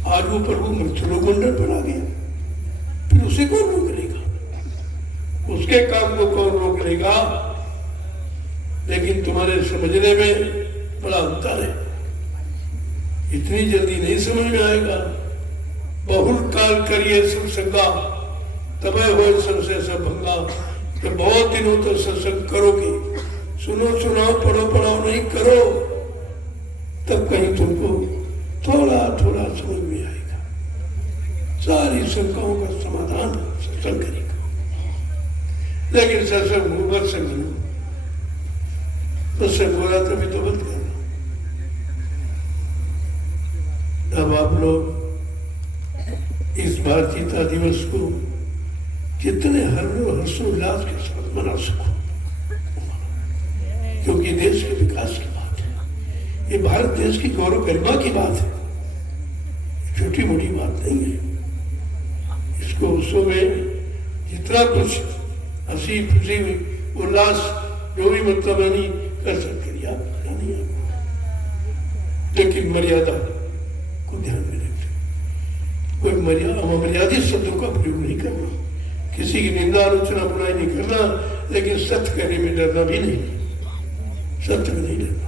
आज वो प्रभु मृत्युलोक मंडल पर आ गया, फिर उसे कौन रोक लेगा? उसके काम को कौन रोक लेगा? लेकिन तुम्हारे समझने में बड़ा अंतर है, इतनी जल्दी नहीं समझ में आएगा। बहुल काल करिए सत्संगा, तबे हो सबसे सब भंगा। तो बहुत दिनों तक सत्संग करोगे, सुनो सुनाओ पढ़ो पढ़ाओ नहीं करो, तब कहीं तुमको थोड़ा थोड़ा समझ में आएगा। सारी शंकाओं का समाधान सत्संग करेगा। लेकिन सत्संग मत समझो, सत्संग हो रहा तभी तो बंद करना। अब आप लोग इस भारतीयता दिवस को जितने हर्षोल्लास के साथ मना सको, क्योंकि देश के विकास की बात है। ये भारत देश की गौरव गरिमा की बात है, छोटी मोटी बात नहीं है। इसको उत्सव में जितना कुछ हंसी खुशी उल्लास जो भी मतलब नहीं कर सकते आप, नहीं आपको, लेकिन मर्यादा को ध्यान में रखते। कोई अमर्यादित शब्दों का प्रयोग नहीं करना, किसी की निंदा आलोचना बुराई नहीं करना, लेकिन सत्य कहने में डरना भी नहीं, सत्य में नहीं डरना।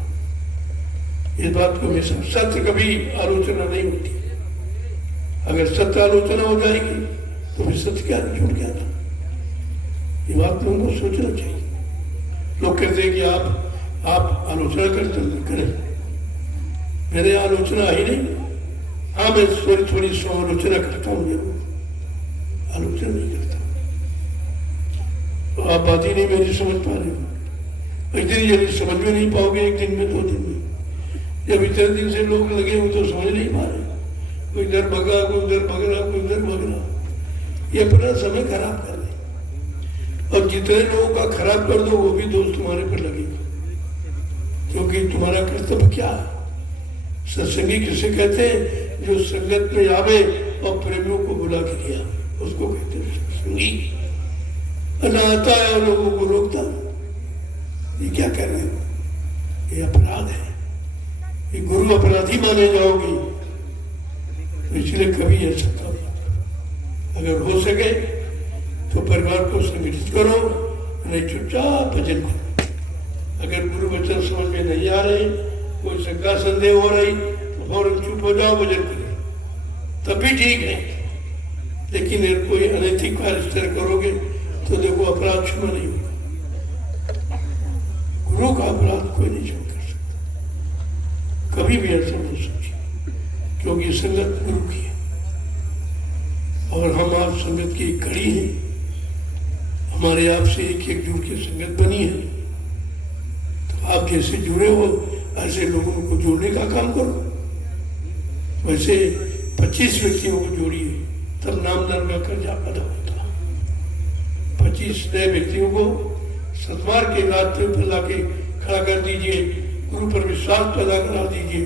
इस बात को हमेशा, सत्य कभी आलोचना नहीं होती। अगर सत्य आलोचना हो जाएगी तो फिर सत्य क्या, झूठ क्या था? ये बात लोगों को सोचना चाहिए। लोग कहते हैं कि आप आलोचना करते करें, मैंने आलोचना ही नहीं। हाँ, मैं थोड़ी समालोचना करता हूँ, जरूर, आलोचना नहीं करता। तो आप बात ही नहीं मेरी समझ पा रहे हो। इतनी जल्दी समझ में नहीं पाओगे, एक दिन में, 2 दिन में। जब इतने दिन से लोग लगे हो तो समझ नहीं पा रहे। कोई इधर भगा, कोई उधर भग रहा, कोई उधर भग रहा। ये अपना समय खराब कर दे, और जितने लोगों का खराब कर दो वो भी दोस्त तुम्हारे पर लगेगा। क्योंकि तुम्हारा कर्तव्य क्या है? सत्संगी किसे कहते हैं? जो संगत में आवे और प्रेमियों को बुला के लिया, उसको कहते हैं संगी। अनाता है और लोगों को रोकता, ये क्या कर रहे हो, ये अपराध है, ये गुरु अपराधी माने जाओगी। तो इसलिए कभी ऐसा करो, अगर हो सके तो परिवार को संगठित करो, नहीं चुपचाप भजन करो। अगर गुरु वचन समझ में नहीं आ रहे, कोई शंका संदेह हो रही, तो फौरन चुप हो जाओ, भजन करो, तब भी ठीक है। लेकिन अगर कोई अनैतिक कार्य इस तरह करोगे तो देखो अपराध क्षमा नहीं होगा। गुरु का अपराध कोई नहीं क्षमा कर सकता, कभी भी ऐसा नहीं सोचिए, क्योंकि संगत गुरु की है और हम आप संगत की एक कड़ी है। हमारे आपसे एक एक जुड़ के संगत बनी है, तो आप जैसे जुड़े हो ऐसे लोगों को जोड़ने का काम करो। वैसे 25 व्यक्तियों को जोड़िए, तब नामदान का कर्जा अदा होता। 25 नए व्यक्तियों को सतवार के रास्ते पर लाके खड़ा कर दीजिए, गुरु पर विश्वास पैदा करा दीजिए,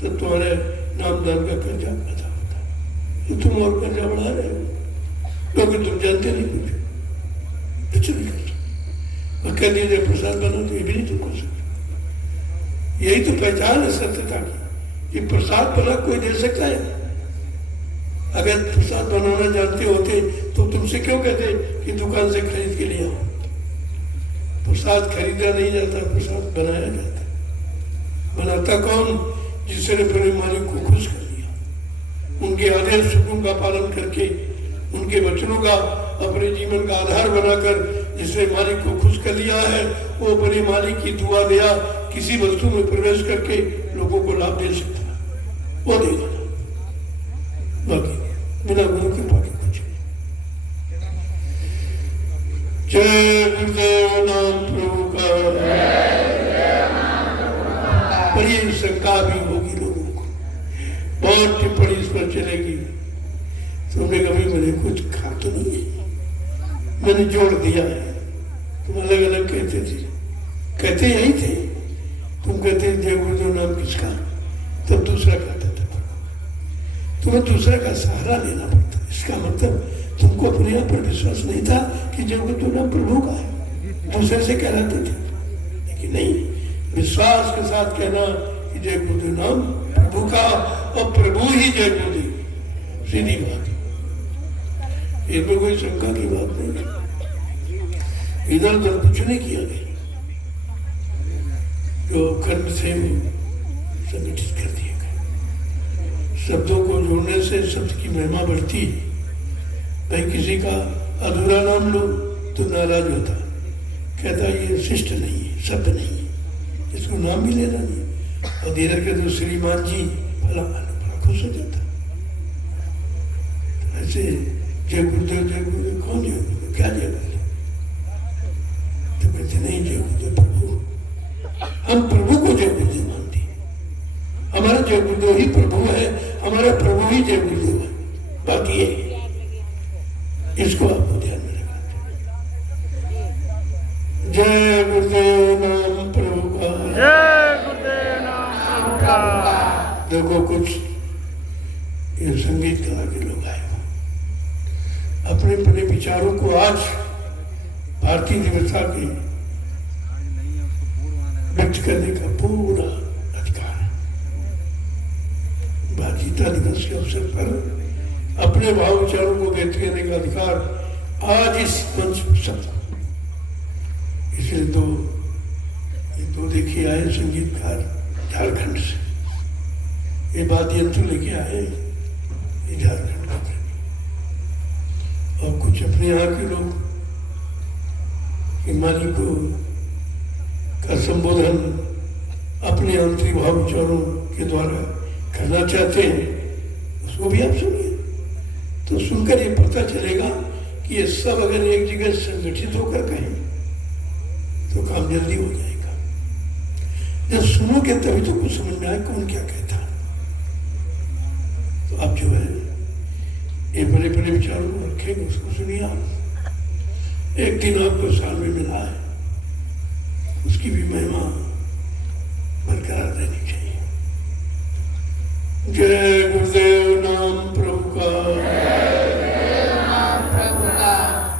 तो तुम्हारे नामदान का कर्जा अदा होता है। तो तुम और कर्जा बढ़ा रहे हो, क्योंकि तुम जानते नहीं कुछ नहीं कर सकते। कह दीजिए प्रसाद बना, तो ये भी नहीं तुम कर सकते। यही तो पहचान है सत्यता की, कि प्रसाद बना कोई दे सकता है। अगर प्रसाद बनाना जानते होते तो तुमसे क्यों कहते कि दुकान से खरीद के लिए आओ। प्रसाद खरीदा नहीं जाता, प्रसाद बनाया जाता। बनाता कौन? जिसने अपने मालिक को खुश कर दिया, उनके आदेश हुक्म का पालन करके, उनके वचनों का अपने जीवन का आधार बनाकर जिसने मालिक को खुश कर लिया है, वो अपने मालिक की दुआ दिया किसी वस्तु में प्रवेश करके लोगों को लाभ दे सकता है, वो देगा। बाकी बिना गुरु कृपा के कुछ नहीं। जय गुरुदेव नाम प्रभु का। बड़ी शंका भी होगी लोगों को, बहुत टिप्पणी इस पर चलेगी। तुमने कभी मुझे कुछ खा तो नहीं है, मैंने जोड़ दिया है। तुम अलग अलग कहते थे, कहते यही थे। तुम कहते जय गुरुदेव नाम किसका, तब दूसरा कहता था। तुम्हें दूसरा का सहारा लेना पड़ता। इसका मतलब तुमको अपने आप पर विश्वास नहीं था कि जय गुरुदेव नाम प्रभु का है, दूसरे से कहलाते थे। लेकिन नहीं, विश्वास के साथ कहना कि जय गुरुदेव नाम प्रभु का, और प्रभु ही जय गुरुदेव, सीधी बात। इसमें कोई शंका की बात नहीं है। इधर उधर कुछ नहीं किया गया, जो कर्म से संगठित कर दिए गए। शब्दों को जोड़ने से शब्द की महिमा बढ़ती है। भाई किसी का अधूरा नाम लो तो नाराज होता, कहता ये शिष्ट नहीं है, शब्द नहीं है, इसको नाम भी लेना नहीं। और धीरे के तो श्रीमान जी भला बड़ा खुश हो जाता। ऐसे जय गुरुदेव कौन जय गुरुदेव, क्या जय गुरुदेव? तो कहते नहीं, जय गुरुदेव प्रभु, हम प्रभु को जय गुरुदेव मानते हैं। हमारा जय गुरुदेव ही प्रभु है, हमारा प्रभु ही जय गुरुदेव है। बाकी है, इसको आपको ध्यान में रखना चाहिए। जय गुरुदेव नाम प्रभु का। जय गुरुदेव नाम प्रभु का। देखो कुछ ये संगीत कला के लोग आए, अपने अपने विचारों को आज भारतीय दिवसा के व्यक्त करने का पूरा अधिकार है। भारतीयता दिवस के अवसर पर अपने भाव विचारों को व्यक्त करने का अधिकार आज इस मंच पर सबका। इसलिए दो देखिए आए संगीतकार झारखंड से, ये वाद्य यंत्र लेके आए, ये झारखंड का, और कुछ अपने यहाँ के लोग मालिक को का संबोधन अपने आंतरिक भाव विचारों के द्वारा करना चाहते हैं, उसको भी आप सुनिए। तो सुनकर ये पता चलेगा कि ये सब अगर एक जगह संगठित होकर कहें तो काम जल्दी हो जाएगा। जब सुनोगे तभी तो कुछ समझ में आए कौन क्या कहता है। तो आप जो है ये बड़े बड़े विचारों को रखेंगे, उसको सुनिए आप। एक दिन आपको साल में मिला है, उसकी भी महिमा बरकरार रहनी चाहिए। जय गुरुदेव नाम प्रभु का। का। देव नाम प्रभु का।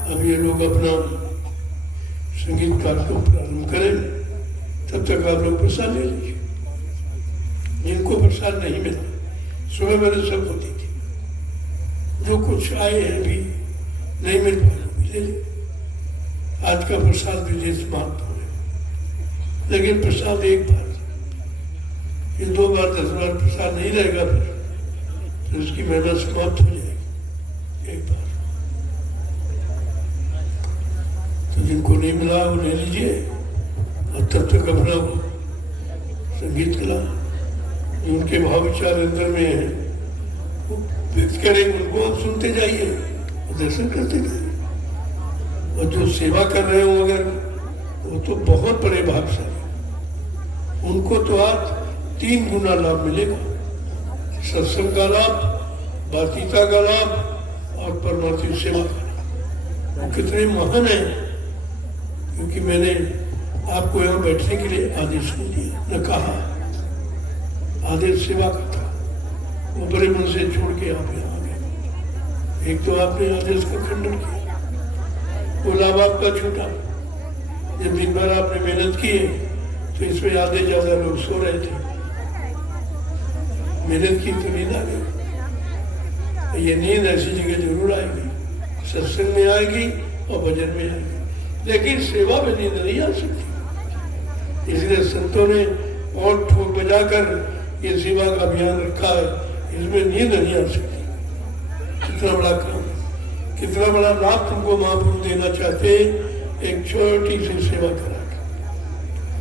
अब ये लोग अपना संगीत कार्यक्रम प्रारंभ करें, तब तक आप लोग प्रसाद ले लीजिए। जिनको प्रसाद नहीं मिला, सुबह मैंने सब होती थी, जो कुछ आए हैं भी नहीं मिल पाए ले ली। आज का प्रसाद भी समाप्त हो गया, लेकिन प्रसाद एक बार, ये 2 बार 10 बार प्रसाद नहीं रहेगा, फिर तो उसकी मेहनत समाप्त हो जाएगी। एक बार तो जिनको नहीं मिला वो ले लीजिए, और तब तक अपना संगीत कला जो उनके भाव विचार अंदर में है वो व्यक्त करेंगे, उनको आप सुनते जाइए और दर्शन करते जाइए। और जो सेवा कर रहे हो अगर, वो तो बहुत बड़े भागशाली, उनको तो आज 3 गुना लाभ मिलेगा। सत्संग का लाभ, बातचीता का लाभ और परमार्थी सेवा का लाभ। वो कितने महान है, क्योंकि मैंने आपको यहाँ बैठने के लिए आदेश नहीं दिया, न कहा, आदेश सेवा का था। वो बड़े मन से छोड़ के आप यहाँ आ गए। एक तो आपने आदेश का खंडन किया, वो लाभ आपका छूटा। जब दिन भर आपने मेहनत की है तो इसमें आधे ज्यादा लोग सो रहे थे, मेहनत की तो नींद आ गई। ये नींद ऐसी जगह जरूर आएगी, सत्संग में आएगी और भजन में आएगी, लेकिन सेवा में नींद नहीं आ सकती। इसलिए संतों ने और ठोक बजाकर ये सेवा का अभियान रखा है, इसमें नींद नहीं आ सकती। कितना बड़ा काम, कितना बड़ा लाभ तुमको महाप्रभु देना चाहते, एक छोटी सी सेवा करा,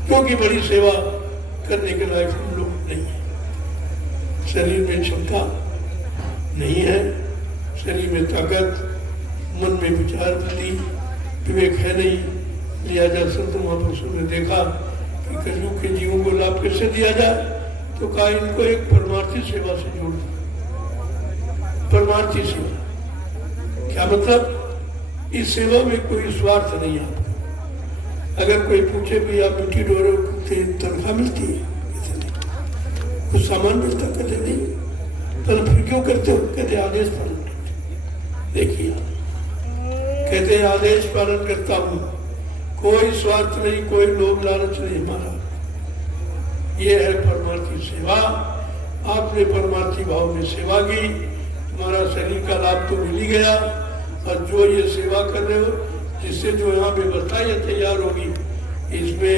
क्योंकि बड़ी सेवा करने के लायक हम लोग नहीं है। शरीर में क्षमता नहीं है, शरीर में ताकत, मन में विचार बुद्धि विवेक है नहीं। लिहाजा संत महापुरुषों ने देखा कि कलयुग के जीवों को लाभ कैसे दिया जाए, तो कहा इनको एक परमार्थी सेवा से जोड़ दो। परमार्थी सेवा क्या मतलब? इस सेवा में कोई स्वार्थ नहीं आपका। अगर कोई पूछे भी आप मिट्टी डोरे तनख्वाह मिलती है, कुछ सामान मिलता, कहते नहीं, तो फिर क्यों करते हो? कहते आदेश पालन करते। देखिए, कहते आदेश पालन करता हूँ, कोई स्वार्थ नहीं, कोई लोभ लालच नहीं हमारा। ये है परमार्थी सेवा। आपने परमार्थी भाव में सेवा की, तुम्हारा शरीर का लाभ तो मिल ही गया, और जो ये सेवा कर रहे हो, जिससे जो यहाँ व्यवस्था ये तैयार होगी, इसमें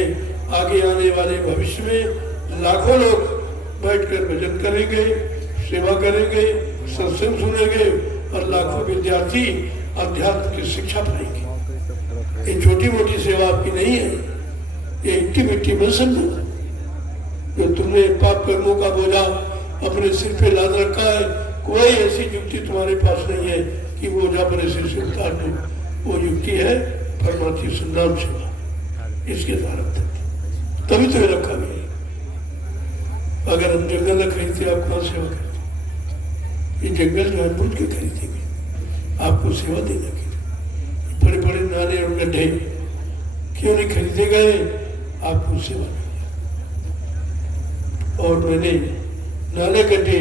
आगे आने वाले भविष्य में लाखों लोग बैठकर भजन करेंगे, सेवा करेंगे, सत्संग सुनेंगे, और लाखों विद्यार्थी अध्यात्म की शिक्षा पाएंगे। ये छोटी मोटी सेवा आपकी नहीं है, ये इट्टी मिट्टी में समझो। जो तुमने पाप कर्मों का बोझा अपने सिर पे लाद रखा है, कोई ऐसी युक्ति तुम्हारे पास नहीं है कि वो बोझा अपने सिर से उतार दो। वो युक्ति है परमार्थी संनाम सेवा, इसके द्वारा तभी तो रखा गया। अगर हम जंगल न खरीदते, आप कहाँ सेवा करते? ये जंगल जानबूझ के खरीदेंगे आपको सेवा देने के लिए। बड़े बड़े नाले और गड्ढे क्यों नहीं खरीदे गए? आपको सेवा नहीं। और मैंने नाले गड्ढे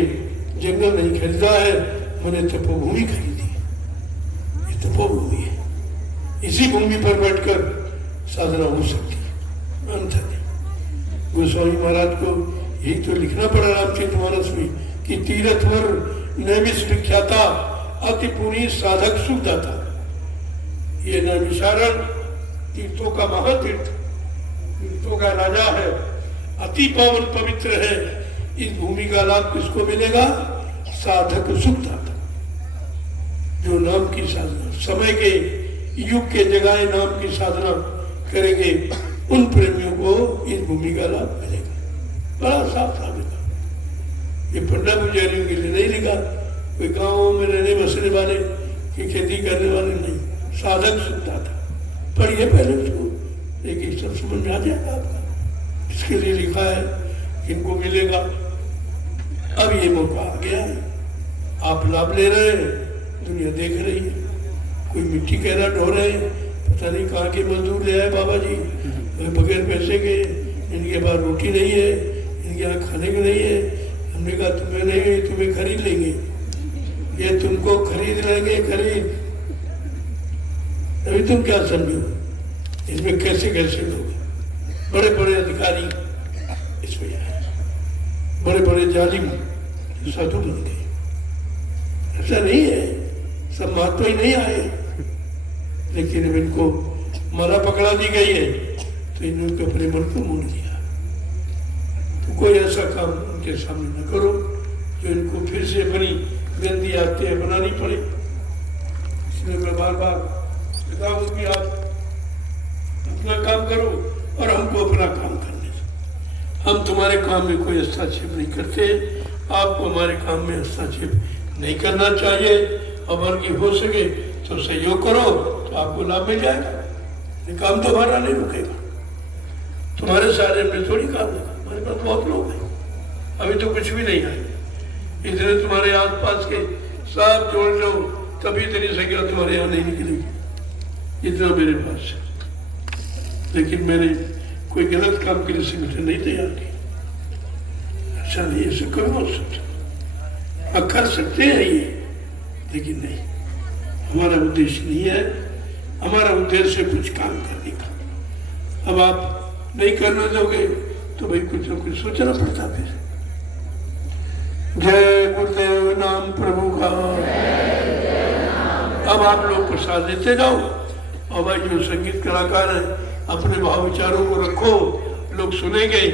जंगल नहीं खरीदा है, मैंने तपोभूमि खरीदी है। ये तपोभूमि है, इसी भूमि पर बैठकर साधना हो सकती है। अंत नहीं। गोस्वामी महाराज को यही तो लिखना पड़ा रामचरितमानस में कि तीर्थवर नैमिष विख्याता अति पुनी साधक सुखदाता। ये नैमिषारण तीर्थों का महातीर्थ, तीर्थों का राजा है, अति पावन पवित्र है। इस भूमि का लाभ किसको मिलेगा? साधक सुखदाता, जो नाम की साधना, समय के युग के जगह नाम की साधना करेंगे, उन प्रेमियों को इस भूमि का लाभ मिलेगा। बड़ा साफ साबित है। ये पंडा पुजारियों के लिए नहीं लिखा, कोई गाँव में रहने बसने वाले की खेती करने वाले नहीं, साधक सुखदाता। पढ़िए पहले उसको, देखिए सब समझ में आ जाएगा आपका इसके लिए लिखा है, किनको मिलेगा। अब ये मौका आ गया है, आप लाभ ले रहे हैं, दुनिया देख रही है। कोई मिट्टी कहना ढो रहे, पता नहीं कहाँ के मजदूर ले आए बाबा जी, बगैर पैसे के, इनके पास रोटी नहीं है, इनके यहाँ खाने को नहीं है। हमने कहा तुम्हें नहीं, तुम्हें खरीद लेंगे। ये तुमको खरीद लेंगे, खरीद। अभी तुम क्या समझो इसमें कैसे कैसे लोग, बड़े बड़े अधिकारी इसमें आए, बड़े बड़े जालिम साधु बन गए। ऐसा नहीं है, सब महात्मा ही नहीं आए, लेकिन इनको माला पकड़ा दी गई है तो इन्होंने अपने मन को मोड़ दिया। तो कोई ऐसा काम उनके सामने न करो जो इनको फिर से बनी गंदी आदतें बनानी पड़े। इसलिए मैं बार बार बताऊं कि आप अपना काम करो और हमको अपना काम करने दो। हम तुम्हारे काम में कोई हस्तक्षेप नहीं करते, आपको हमारे काम में हस्तक्षेप नहीं करना चाहिए। और बल्कि हो सके तो सहयोग करो तो आपको लाभ मिल जाएगा। ये काम तो हमारा नहीं रुकेगा, तुम्हारे सारे में थोड़ी काम है। हमारे पास बहुत लोग हैं, अभी तो कुछ भी नहीं आए। इतने तुम्हारे आसपास के सब जोड़ लो तभी तेरी संख्या तुम्हारे यहाँ नहीं निकलेगी, इतना मेरे पास है। लेकिन मैंने कोई गलत काम के लिए संगठन नहीं तैयार किया। अच्छा नहीं, ऐसे कोई बोल सकता, कर सकते हैं ये, लेकिन नहीं, हमारा उद्देश्य नहीं है। हमारा उद्देश्य कुछ काम करने का। अब आप नहीं करने दोगे तो भाई कुछ ना कुछ सोचना पड़ता फिर। जय गुरुदेव नाम प्रभु का। अब आप लोग प्रसाद देते जाओ और भाई जो संगीत कलाकार है अपने भाव विचारों को रखो। लोग सुनेंगे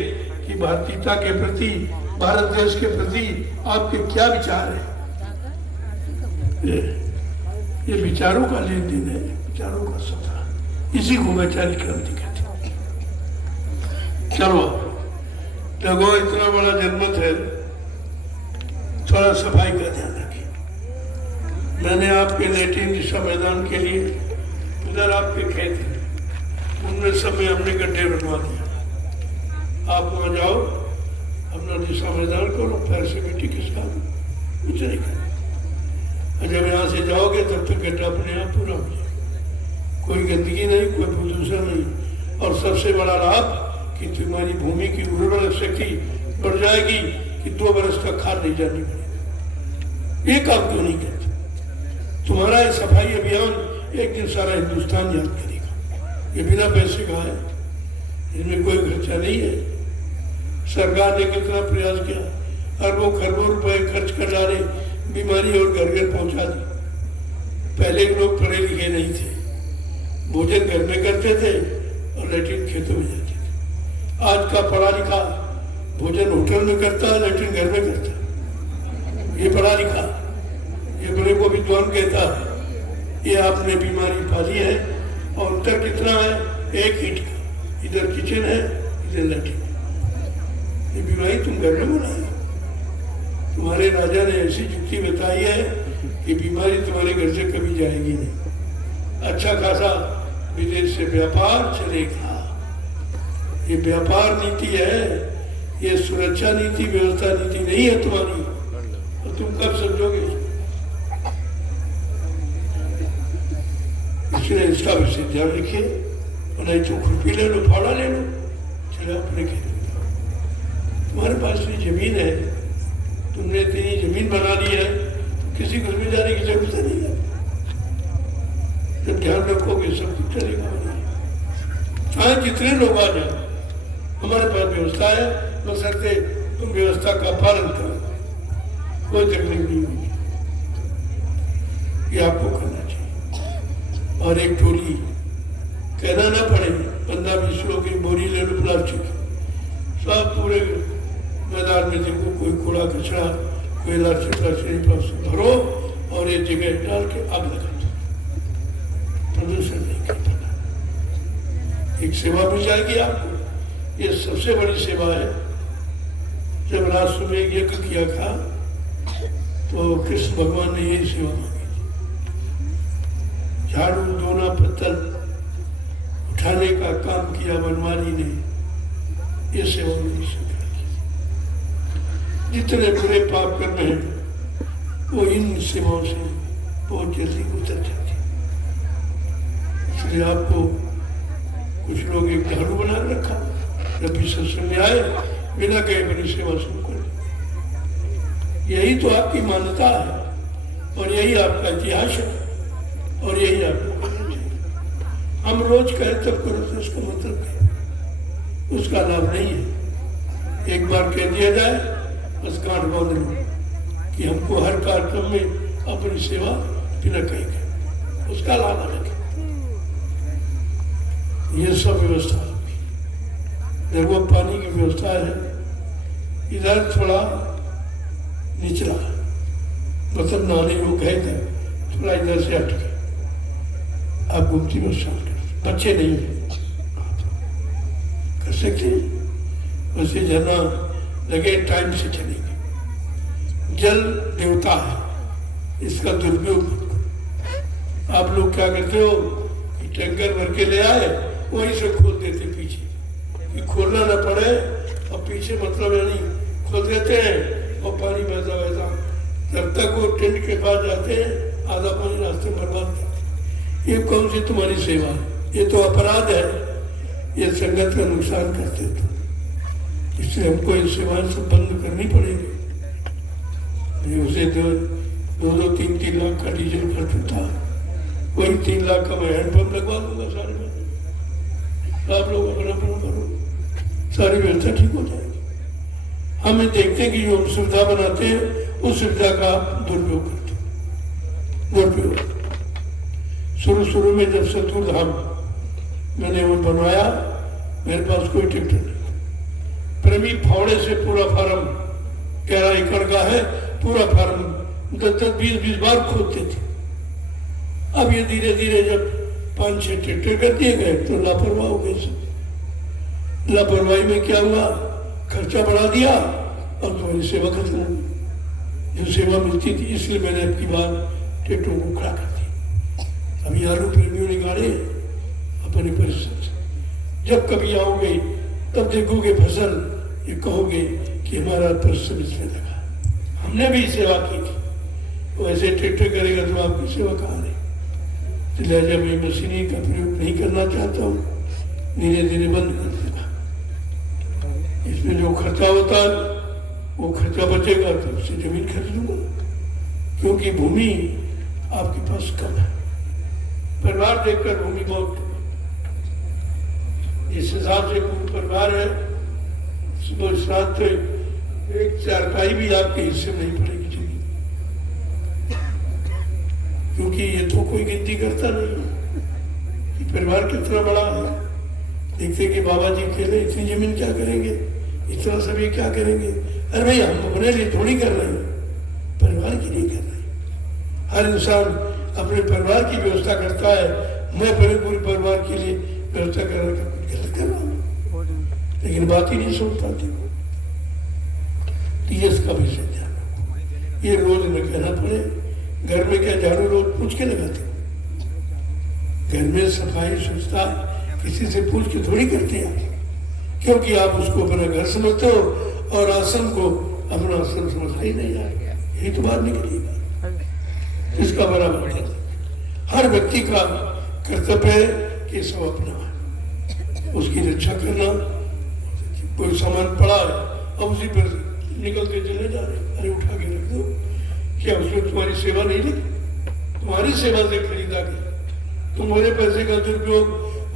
कि भारतीयता के प्रति, भारत देश के प्रति आपके क्या विचार है। ये विचारों का लेन देन है, विचारों का सत्र, इसी को वैचारिक क्रांति कहते हैं। चलो देखो, इतना बड़ा जनमत है, थोड़ा सफाई का ध्यान रखें। मैंने आपके लैट्रिन दिशा मैदान के लिए उधर आपके खेत हैं, उनमें सब में हमने गड्ढे बनवा दिया। आप वहाँ जाओ, अपना दिशा मैदान करो, पैर से मिट्टी के साथ कुछ नहीं करना। जब यहाँ से जाओगे तब तक गड्ढा अपने आप पूरा हो जाए, कोई गंदगी नहीं, कोई प्रदूषण नहीं। और सबसे बड़ा लाभ कि तुम्हारी भूमि की उर्वरक शक्ति बढ़ जाएगी कि 2 बरस तक खाद नहीं जानी पड़ेगी। ये काम क्यों नहीं करते? तुम्हारा ये सफाई अभियान एक दिन सारा हिंदुस्तान याद करेगा। ये बिना पैसे का है, इसमें कोई खर्चा नहीं है। सरकार ने कितना प्रयास किया, अरबों खरबों रुपए खर्च कर डाले, बीमारी और घर घर पहुंचा दी। पहले के लोग पढ़े लिखे नहीं थे, भोजन घर में करते थे और लैट्रिन खेतों में जाते थे। आज का पढ़ा लिखा भोजन होटल में करता है, लैट्रिन घर में करता है। ये पढ़ा लिखा, ये बड़े को विद्वान कहता है। ये आपने बीमारी पाली है और अंतर कितना है, 1 ईंट का। इधर किचन है, इधर लैट्रिन। ये बीमारी तुम घर में बनाए। तुम्हारे राजा ने ऐसी युक्ति बताई है कि बीमारी तुम्हारे घर से कभी जाएगी नहीं। अच्छा खासा विदेश से व्यापार चलेगा। ये व्यापार नीति है, ये सुरक्षा नीति, व्यवस्था नीति नहीं है तुम्हारी। तो तुम कब समझोगे? इसलिए इसका विषय ध्यान रखिए। और नहीं तो खुरपी ले लो, फावड़ा ले लो, चलो अपने खेत में जाओ। तुम्हारे पास इतनी जमीन है, तुमने इतनी जमीन बना ली है, किसी को भी जाने की जरूरत नहीं है। जब ध्यान रखोगे सब कुछ चलेगा। चाहे जितने लोग आ जाए, हमारे पास व्यवस्था है, बशर्ते तुम व्यवस्था का पालन करो, कोई तकलीफ नहीं होगी। ये आपको करना चाहिए। और एक टोली कहना ना पड़े, 15-20 लोग की बोरी ले लो प्लास्टिक, सब पूरे मैदान में देखो, कोई कूड़ा कचरा, कोई प्लास्टिक भरो और एक जगह डाल के आग लगा दो। प्रदूषण नहीं करता। एक सेवा मिल जाएगी आपको। ये सबसे बड़ी सेवा है। जब राष्ट्र में यज्ञ किया था तो कृष्ण भगवान ने यही सेवा मांगी थी। झाड़ू धोना, पत्थर उठाने का काम किया बनवारी ने, ये सेवा मेरी स्वीकार की। जितने बुरे पाप कर्म हैं वो इन सेवाओं से बहुत जल्दी उतर जाते। इसलिए आपको कुछ लोग एक झाड़ू बना रखा, जब भी सत्संग में आए बिना कहे मेरी सेवा शुरू कर। यही तो आपकी मान्यता है। और यही आपका इतिहास है और यही आपको करना चाहिए। हम रोज कहें तब करो तो उसका मतलब क्या, उसका लाभ नहीं है। एक बार कह दिया जाए बस गांठ बांध लो कि हमको हर कार्यक्रम में अपनी सेवा बिना कहेंगे, उसका लाभ अलग है। ये सब व्यवस्था होगी। देखो पानी की व्यवस्था है, इधर थोड़ा निचला, मतलब नहाने लोग गए थे, थोड़ा इधर से हट गए, आप गुमती में स्नान कर, बच्चे नहीं है कर सकते, वैसे झरना लगे टाइम से चलेंगे। जल देवता है, इसका दुरुपयोग मत करो। आप लोग क्या करते हो कि टैंकर भर के ले आए, वहीं से खोल देते पीछे, कि खोलना ना पड़े, और पीछे मतलब यानी खोल देते हैं और पानी बहता बहता जब तक वो टेंट के पास जाते हैं आधा पानी रास्ते में बर्बाद करते। ये कौन सी तुम्हारी सेवा है, ये तो अपराध है, ये संगत का नुकसान करते हो। इसलिए हमको ये सेवाएं सब बंद करनी पड़ेगी। उसे दो 3 लाख का डीजल खर्च होता है, वही 3 लाख का मैं हैंडपम्प लगवा दूंगा सारे में। आप लोग अपना करो, सारी व्यवस्था ठीक हो जाएगी। हमें देखते हैं कि जो हम सुविधा बनाते हैं उस सुविधा का आप दुरुपयोग करते हो। दुरुपयोग शुरू में जब सतपुर धाम मैंने वो बनवाया, मेरे पास कोई ट्रैक्टर नहीं, प्रेमी फावड़े से पूरा फार्म 11 एकड़ का है, पूरा फार्म 10-20 बार खोदते थे। अब ये धीरे धीरे जब 5-6 ट्रैक्टर कर दिए गए तो लापरवाह हो गए सब। लापरवाही में क्या हुआ, खर्चा बढ़ा दिया और तुम्हारी सेवा खत्म हो गई, जो सेवा मिलती थी। इसलिए मैंने अपनी बार ट्रैक्टरों को खड़ा कर दिया। अभी आलू प्रेमियों ने गाड़े अपने परिश्रम से, जब कभी आओगे तब देखोगे फसल, ये कहोगे कि हमारा परिश्रम इसमें लगा, हमने भी सेवा की थी। वैसे ट्रैक्टर करेगा तो आपकी सेवा कहाँ रही। लिहाजा मैं मशीनरी का प्रयोग नहीं करना चाहता हूँ, धीरे धीरे बंद कर दूंगा। इसमें जो खर्चा होता है वो खर्चा बचेगा तो उससे जमीन खरीद लूंगा, क्योंकि भूमि आपके पास कम है। परिवार देखकर भूमि बहुत इस हिसाब से परिवार है, सुबह साथ तो एक चारपाई भी आपके हिस्से में नहीं पड़ेगी जमीन, क्योंकि ये तो कोई गिनती करता नहीं कि परिवार कितना बड़ा है। देखते कि बाबा जी खेले, इतनी जमीन क्या करेंगे, इतना सभी क्या करेंगे। अरे भाई हम अपने लिए थोड़ी कर रहे हैं, परिवार के लिए कर रहे हैं। हर इंसान अपने परिवार की व्यवस्था करता है, मैं अपने पूरे परिवार के लिए व्यवस्था करने का कुछ गलत कर रहा हूँ, लेकिन बात ही नहीं सुन पाती। इसका भी ध्यान रखो, ये रोज न कहना पड़े। घर में क्या झाड़ू रोज पूछ के लगाते हो, घर में सफाई स्वच्छता किसी से पूछ के थोड़ी करते हैं, क्योंकि आप उसको अपना घर समझते हो और आश्रम को अपना आश्रम समझते ही नहीं आ गया। यही तो बात निकलेगा। इसका बराबर है, हर व्यक्ति का कर्तव्य है कि सब अपना है, उसकी रक्षा करना। कोई सामान पड़ा है अब उसी पर निकल के चले जा रहे, अरे उठा के रख दो, क्या उसमें तुम्हारी सेवा नहीं लगी? तुम्हारी सेवा से खरीदा गया, तुम मेरे पैसे का दुरुपयोग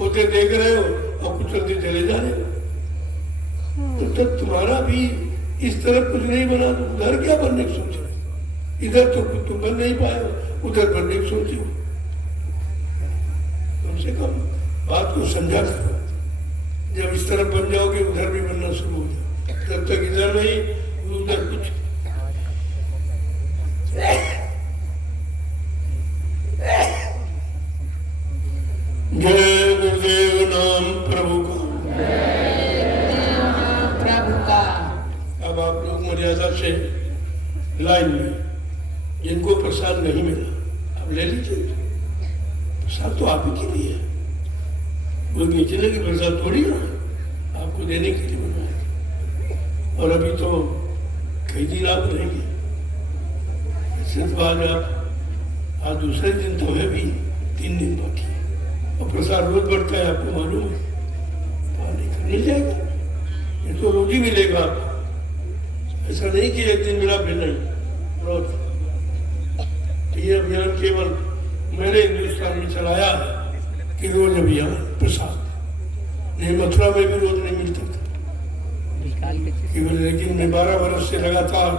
होते देख रहे हो और कुछ चलते चले जा रहे हो। तो तुम्हारा भी इस तरह कुछ नहीं बना, तो उधर क्या बनने की सोच रहे? इधर तो तुम बन नहीं पाए, उधर बनने की सोच हो। कम से कम बात को समझा करो। जब इस तरफ बन जाओगे उधर भी बनना शुरू हो जाओ, जब तक इधर नहीं उधर कुछ। जय गुरुदेव नाम प्रभु का। अब आप लोग मर्यादा से लाइन में, जिनको प्रसाद नहीं मिला अब ले लीजिए, प्रसाद तो आप ही के लिए है, वो बेचने की प्रसाद थोड़ी ना आपको देने के लिए बनवाए। और अभी तो कई दिन आप रहेंगे, सिर्फ आज दूसरे दिन तो है भी, 3 दिन बाकी है, और प्रसाद रोज बढ़ता है, आपको मालूम है। मिल जाएगा, ये तो रोज ही मिलेगा आपको, ऐसा नहीं कि एक दिन मिला फिर नहीं, रोज। ये अभियान केवल मैंने हिंदुस्तान में चलाया है कि रोज अभियान प्रसाद, नहीं मथुरा में भी रोज नहीं मिलता था केवल, लेकिन मैं 12 वर्ष से लगातार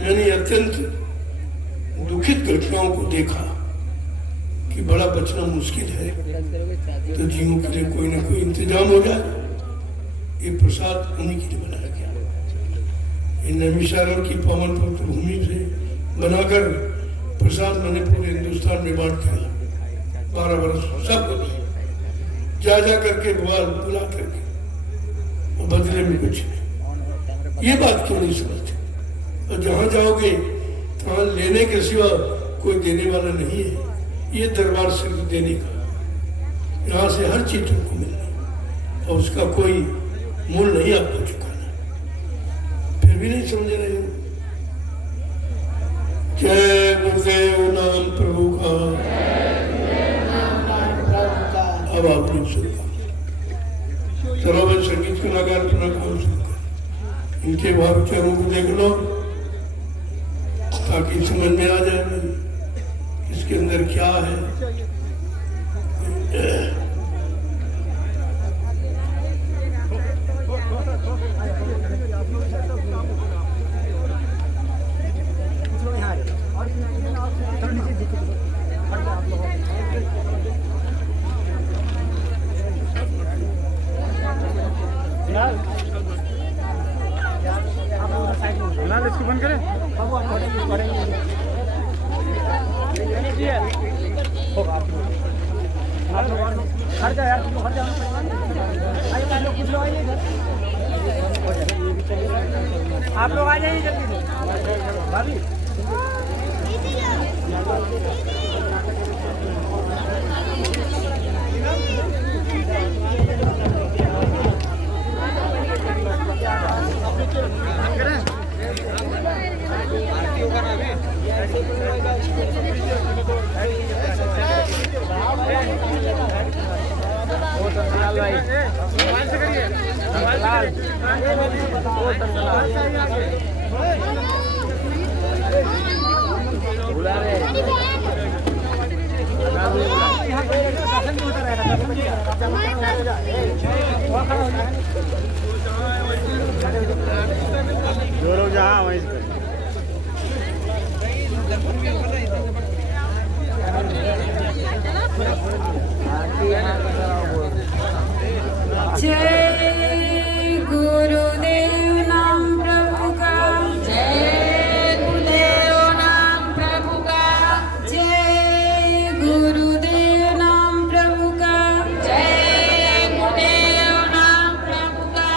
मैंने अत्यंत दुखित घटनाओं को देखा कि बड़ा बचना मुश्किल है, तो जीवों के लिए कोई ना कोई इंतजाम हो जाए। ये प्रसाद उन्हीं के लिए बनाया गया। इन नैमिषारण्य की पावन पवित्र भूमि से बनाकर प्रसाद मैंने पूरे हिंदुस्तान में बांट दिया। 12 वर्ष सबको जा करके बुला करके, और बदले में कुछ नहीं। ये बात क्यों नहीं समझते? और जहाँ जाओगे वहाँ लेने के सिवा कोई देने वाला नहीं है। ये दरबार सिर्फ देने का, यहाँ से हर चीज तुमको मिलना और उसका कोई मूल नहीं आपको चुकाना। फिर भी नहीं समझ रहे हो। जय गुरुदेव नाम प्रभु का। अब आप लोग सुनना, चलो भाई संगीत के नगार अपना काम सुनकर इनके भाव विचारों को देख लो ताकि समझ में आ जाए इसके अंदर क्या है। इसको बंद करें। हर जा यार, हर जा। आप लोग आ जाइए जल्दी भाभी। जो लोग जहाँ वहीं जय गुरुदेव नाम प्रभु का। जय गुरुदेव नाम प्रभु का। जय गुरुदेव नाम प्रभु का। जय गुरुदेव नाम प्रभु का।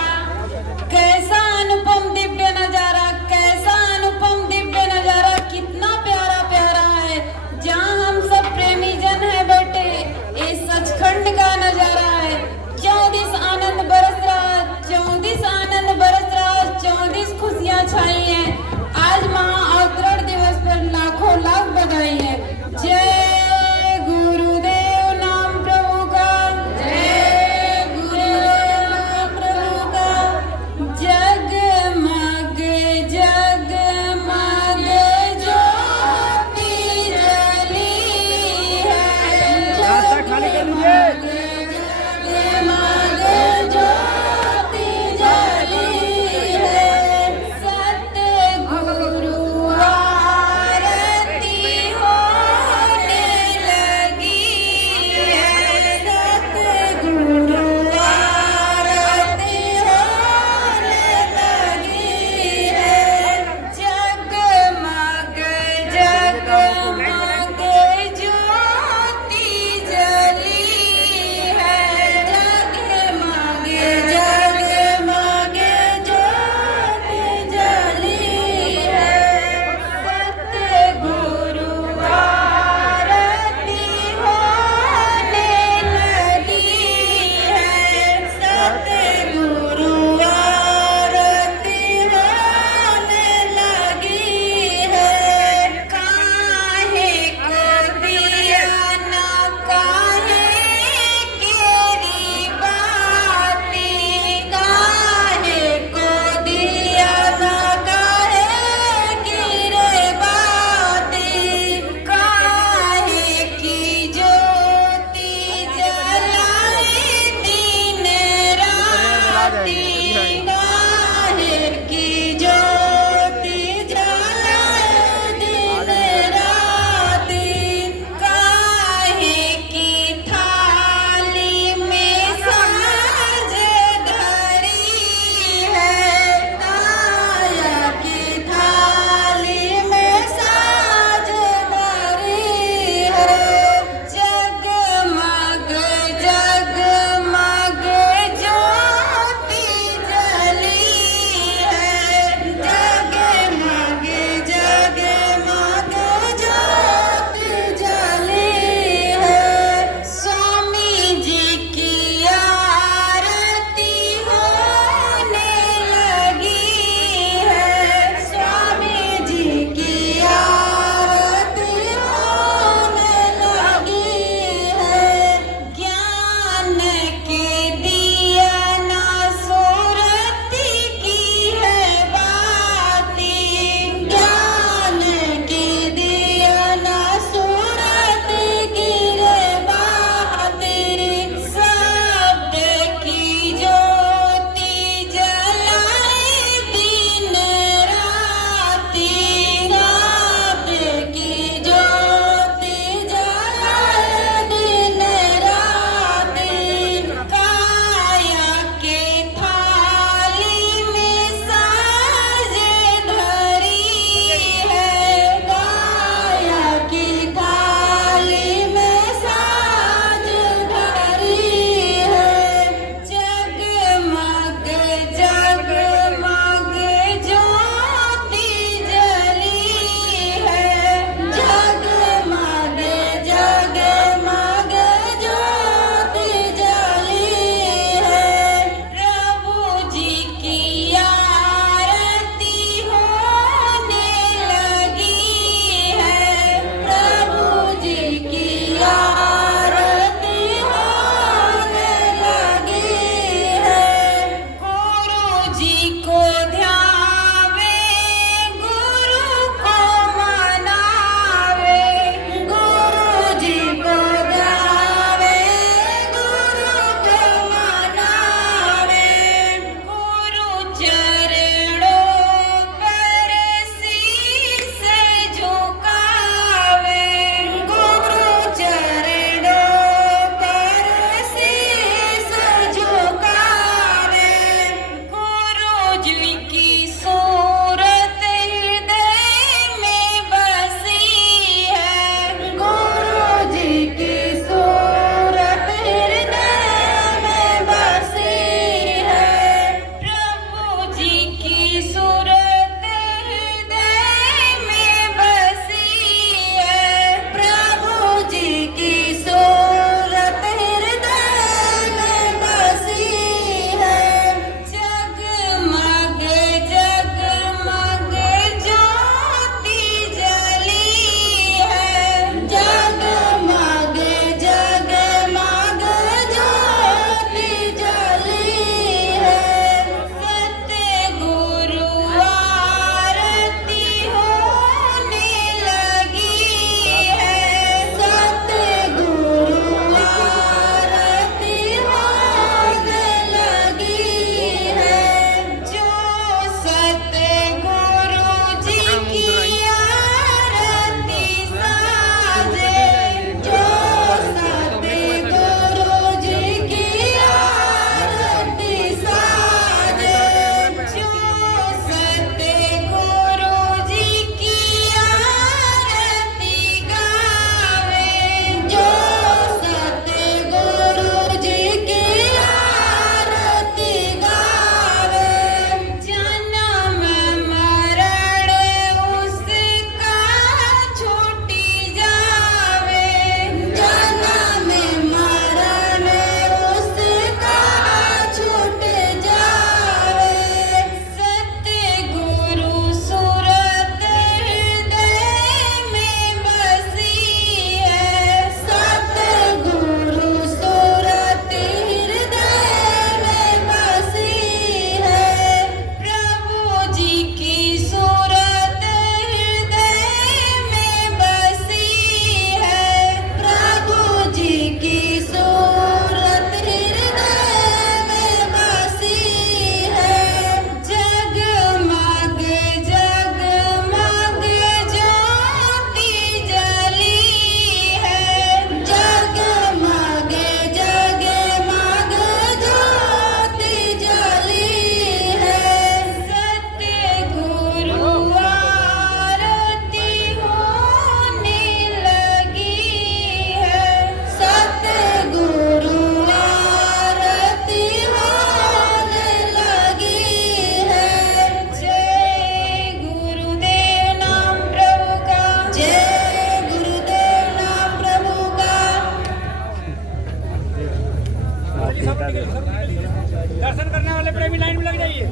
दर्शन करने वाले प्रेमी लाइन में लग जाइए।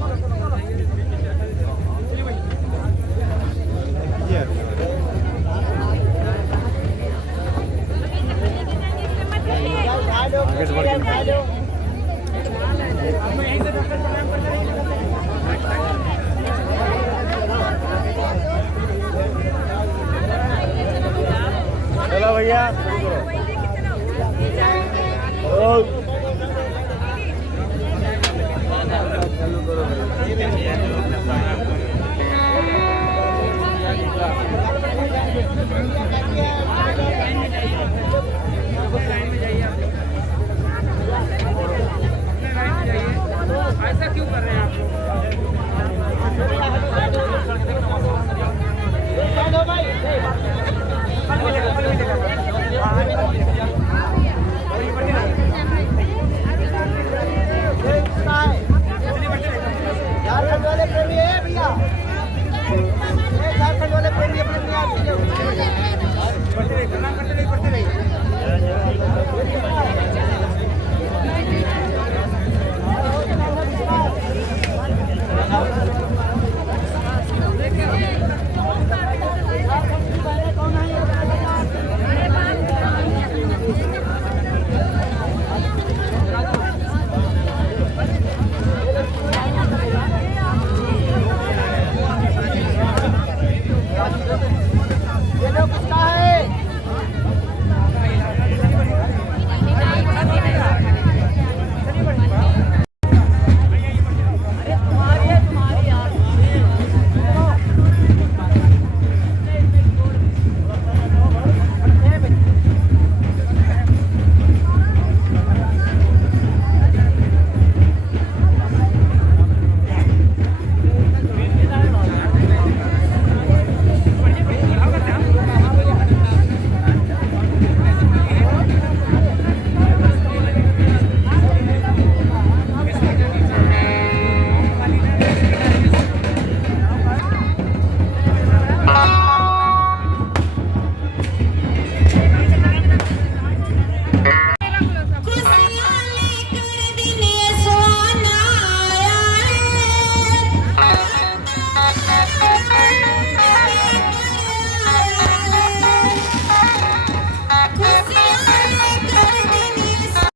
चलो भैया।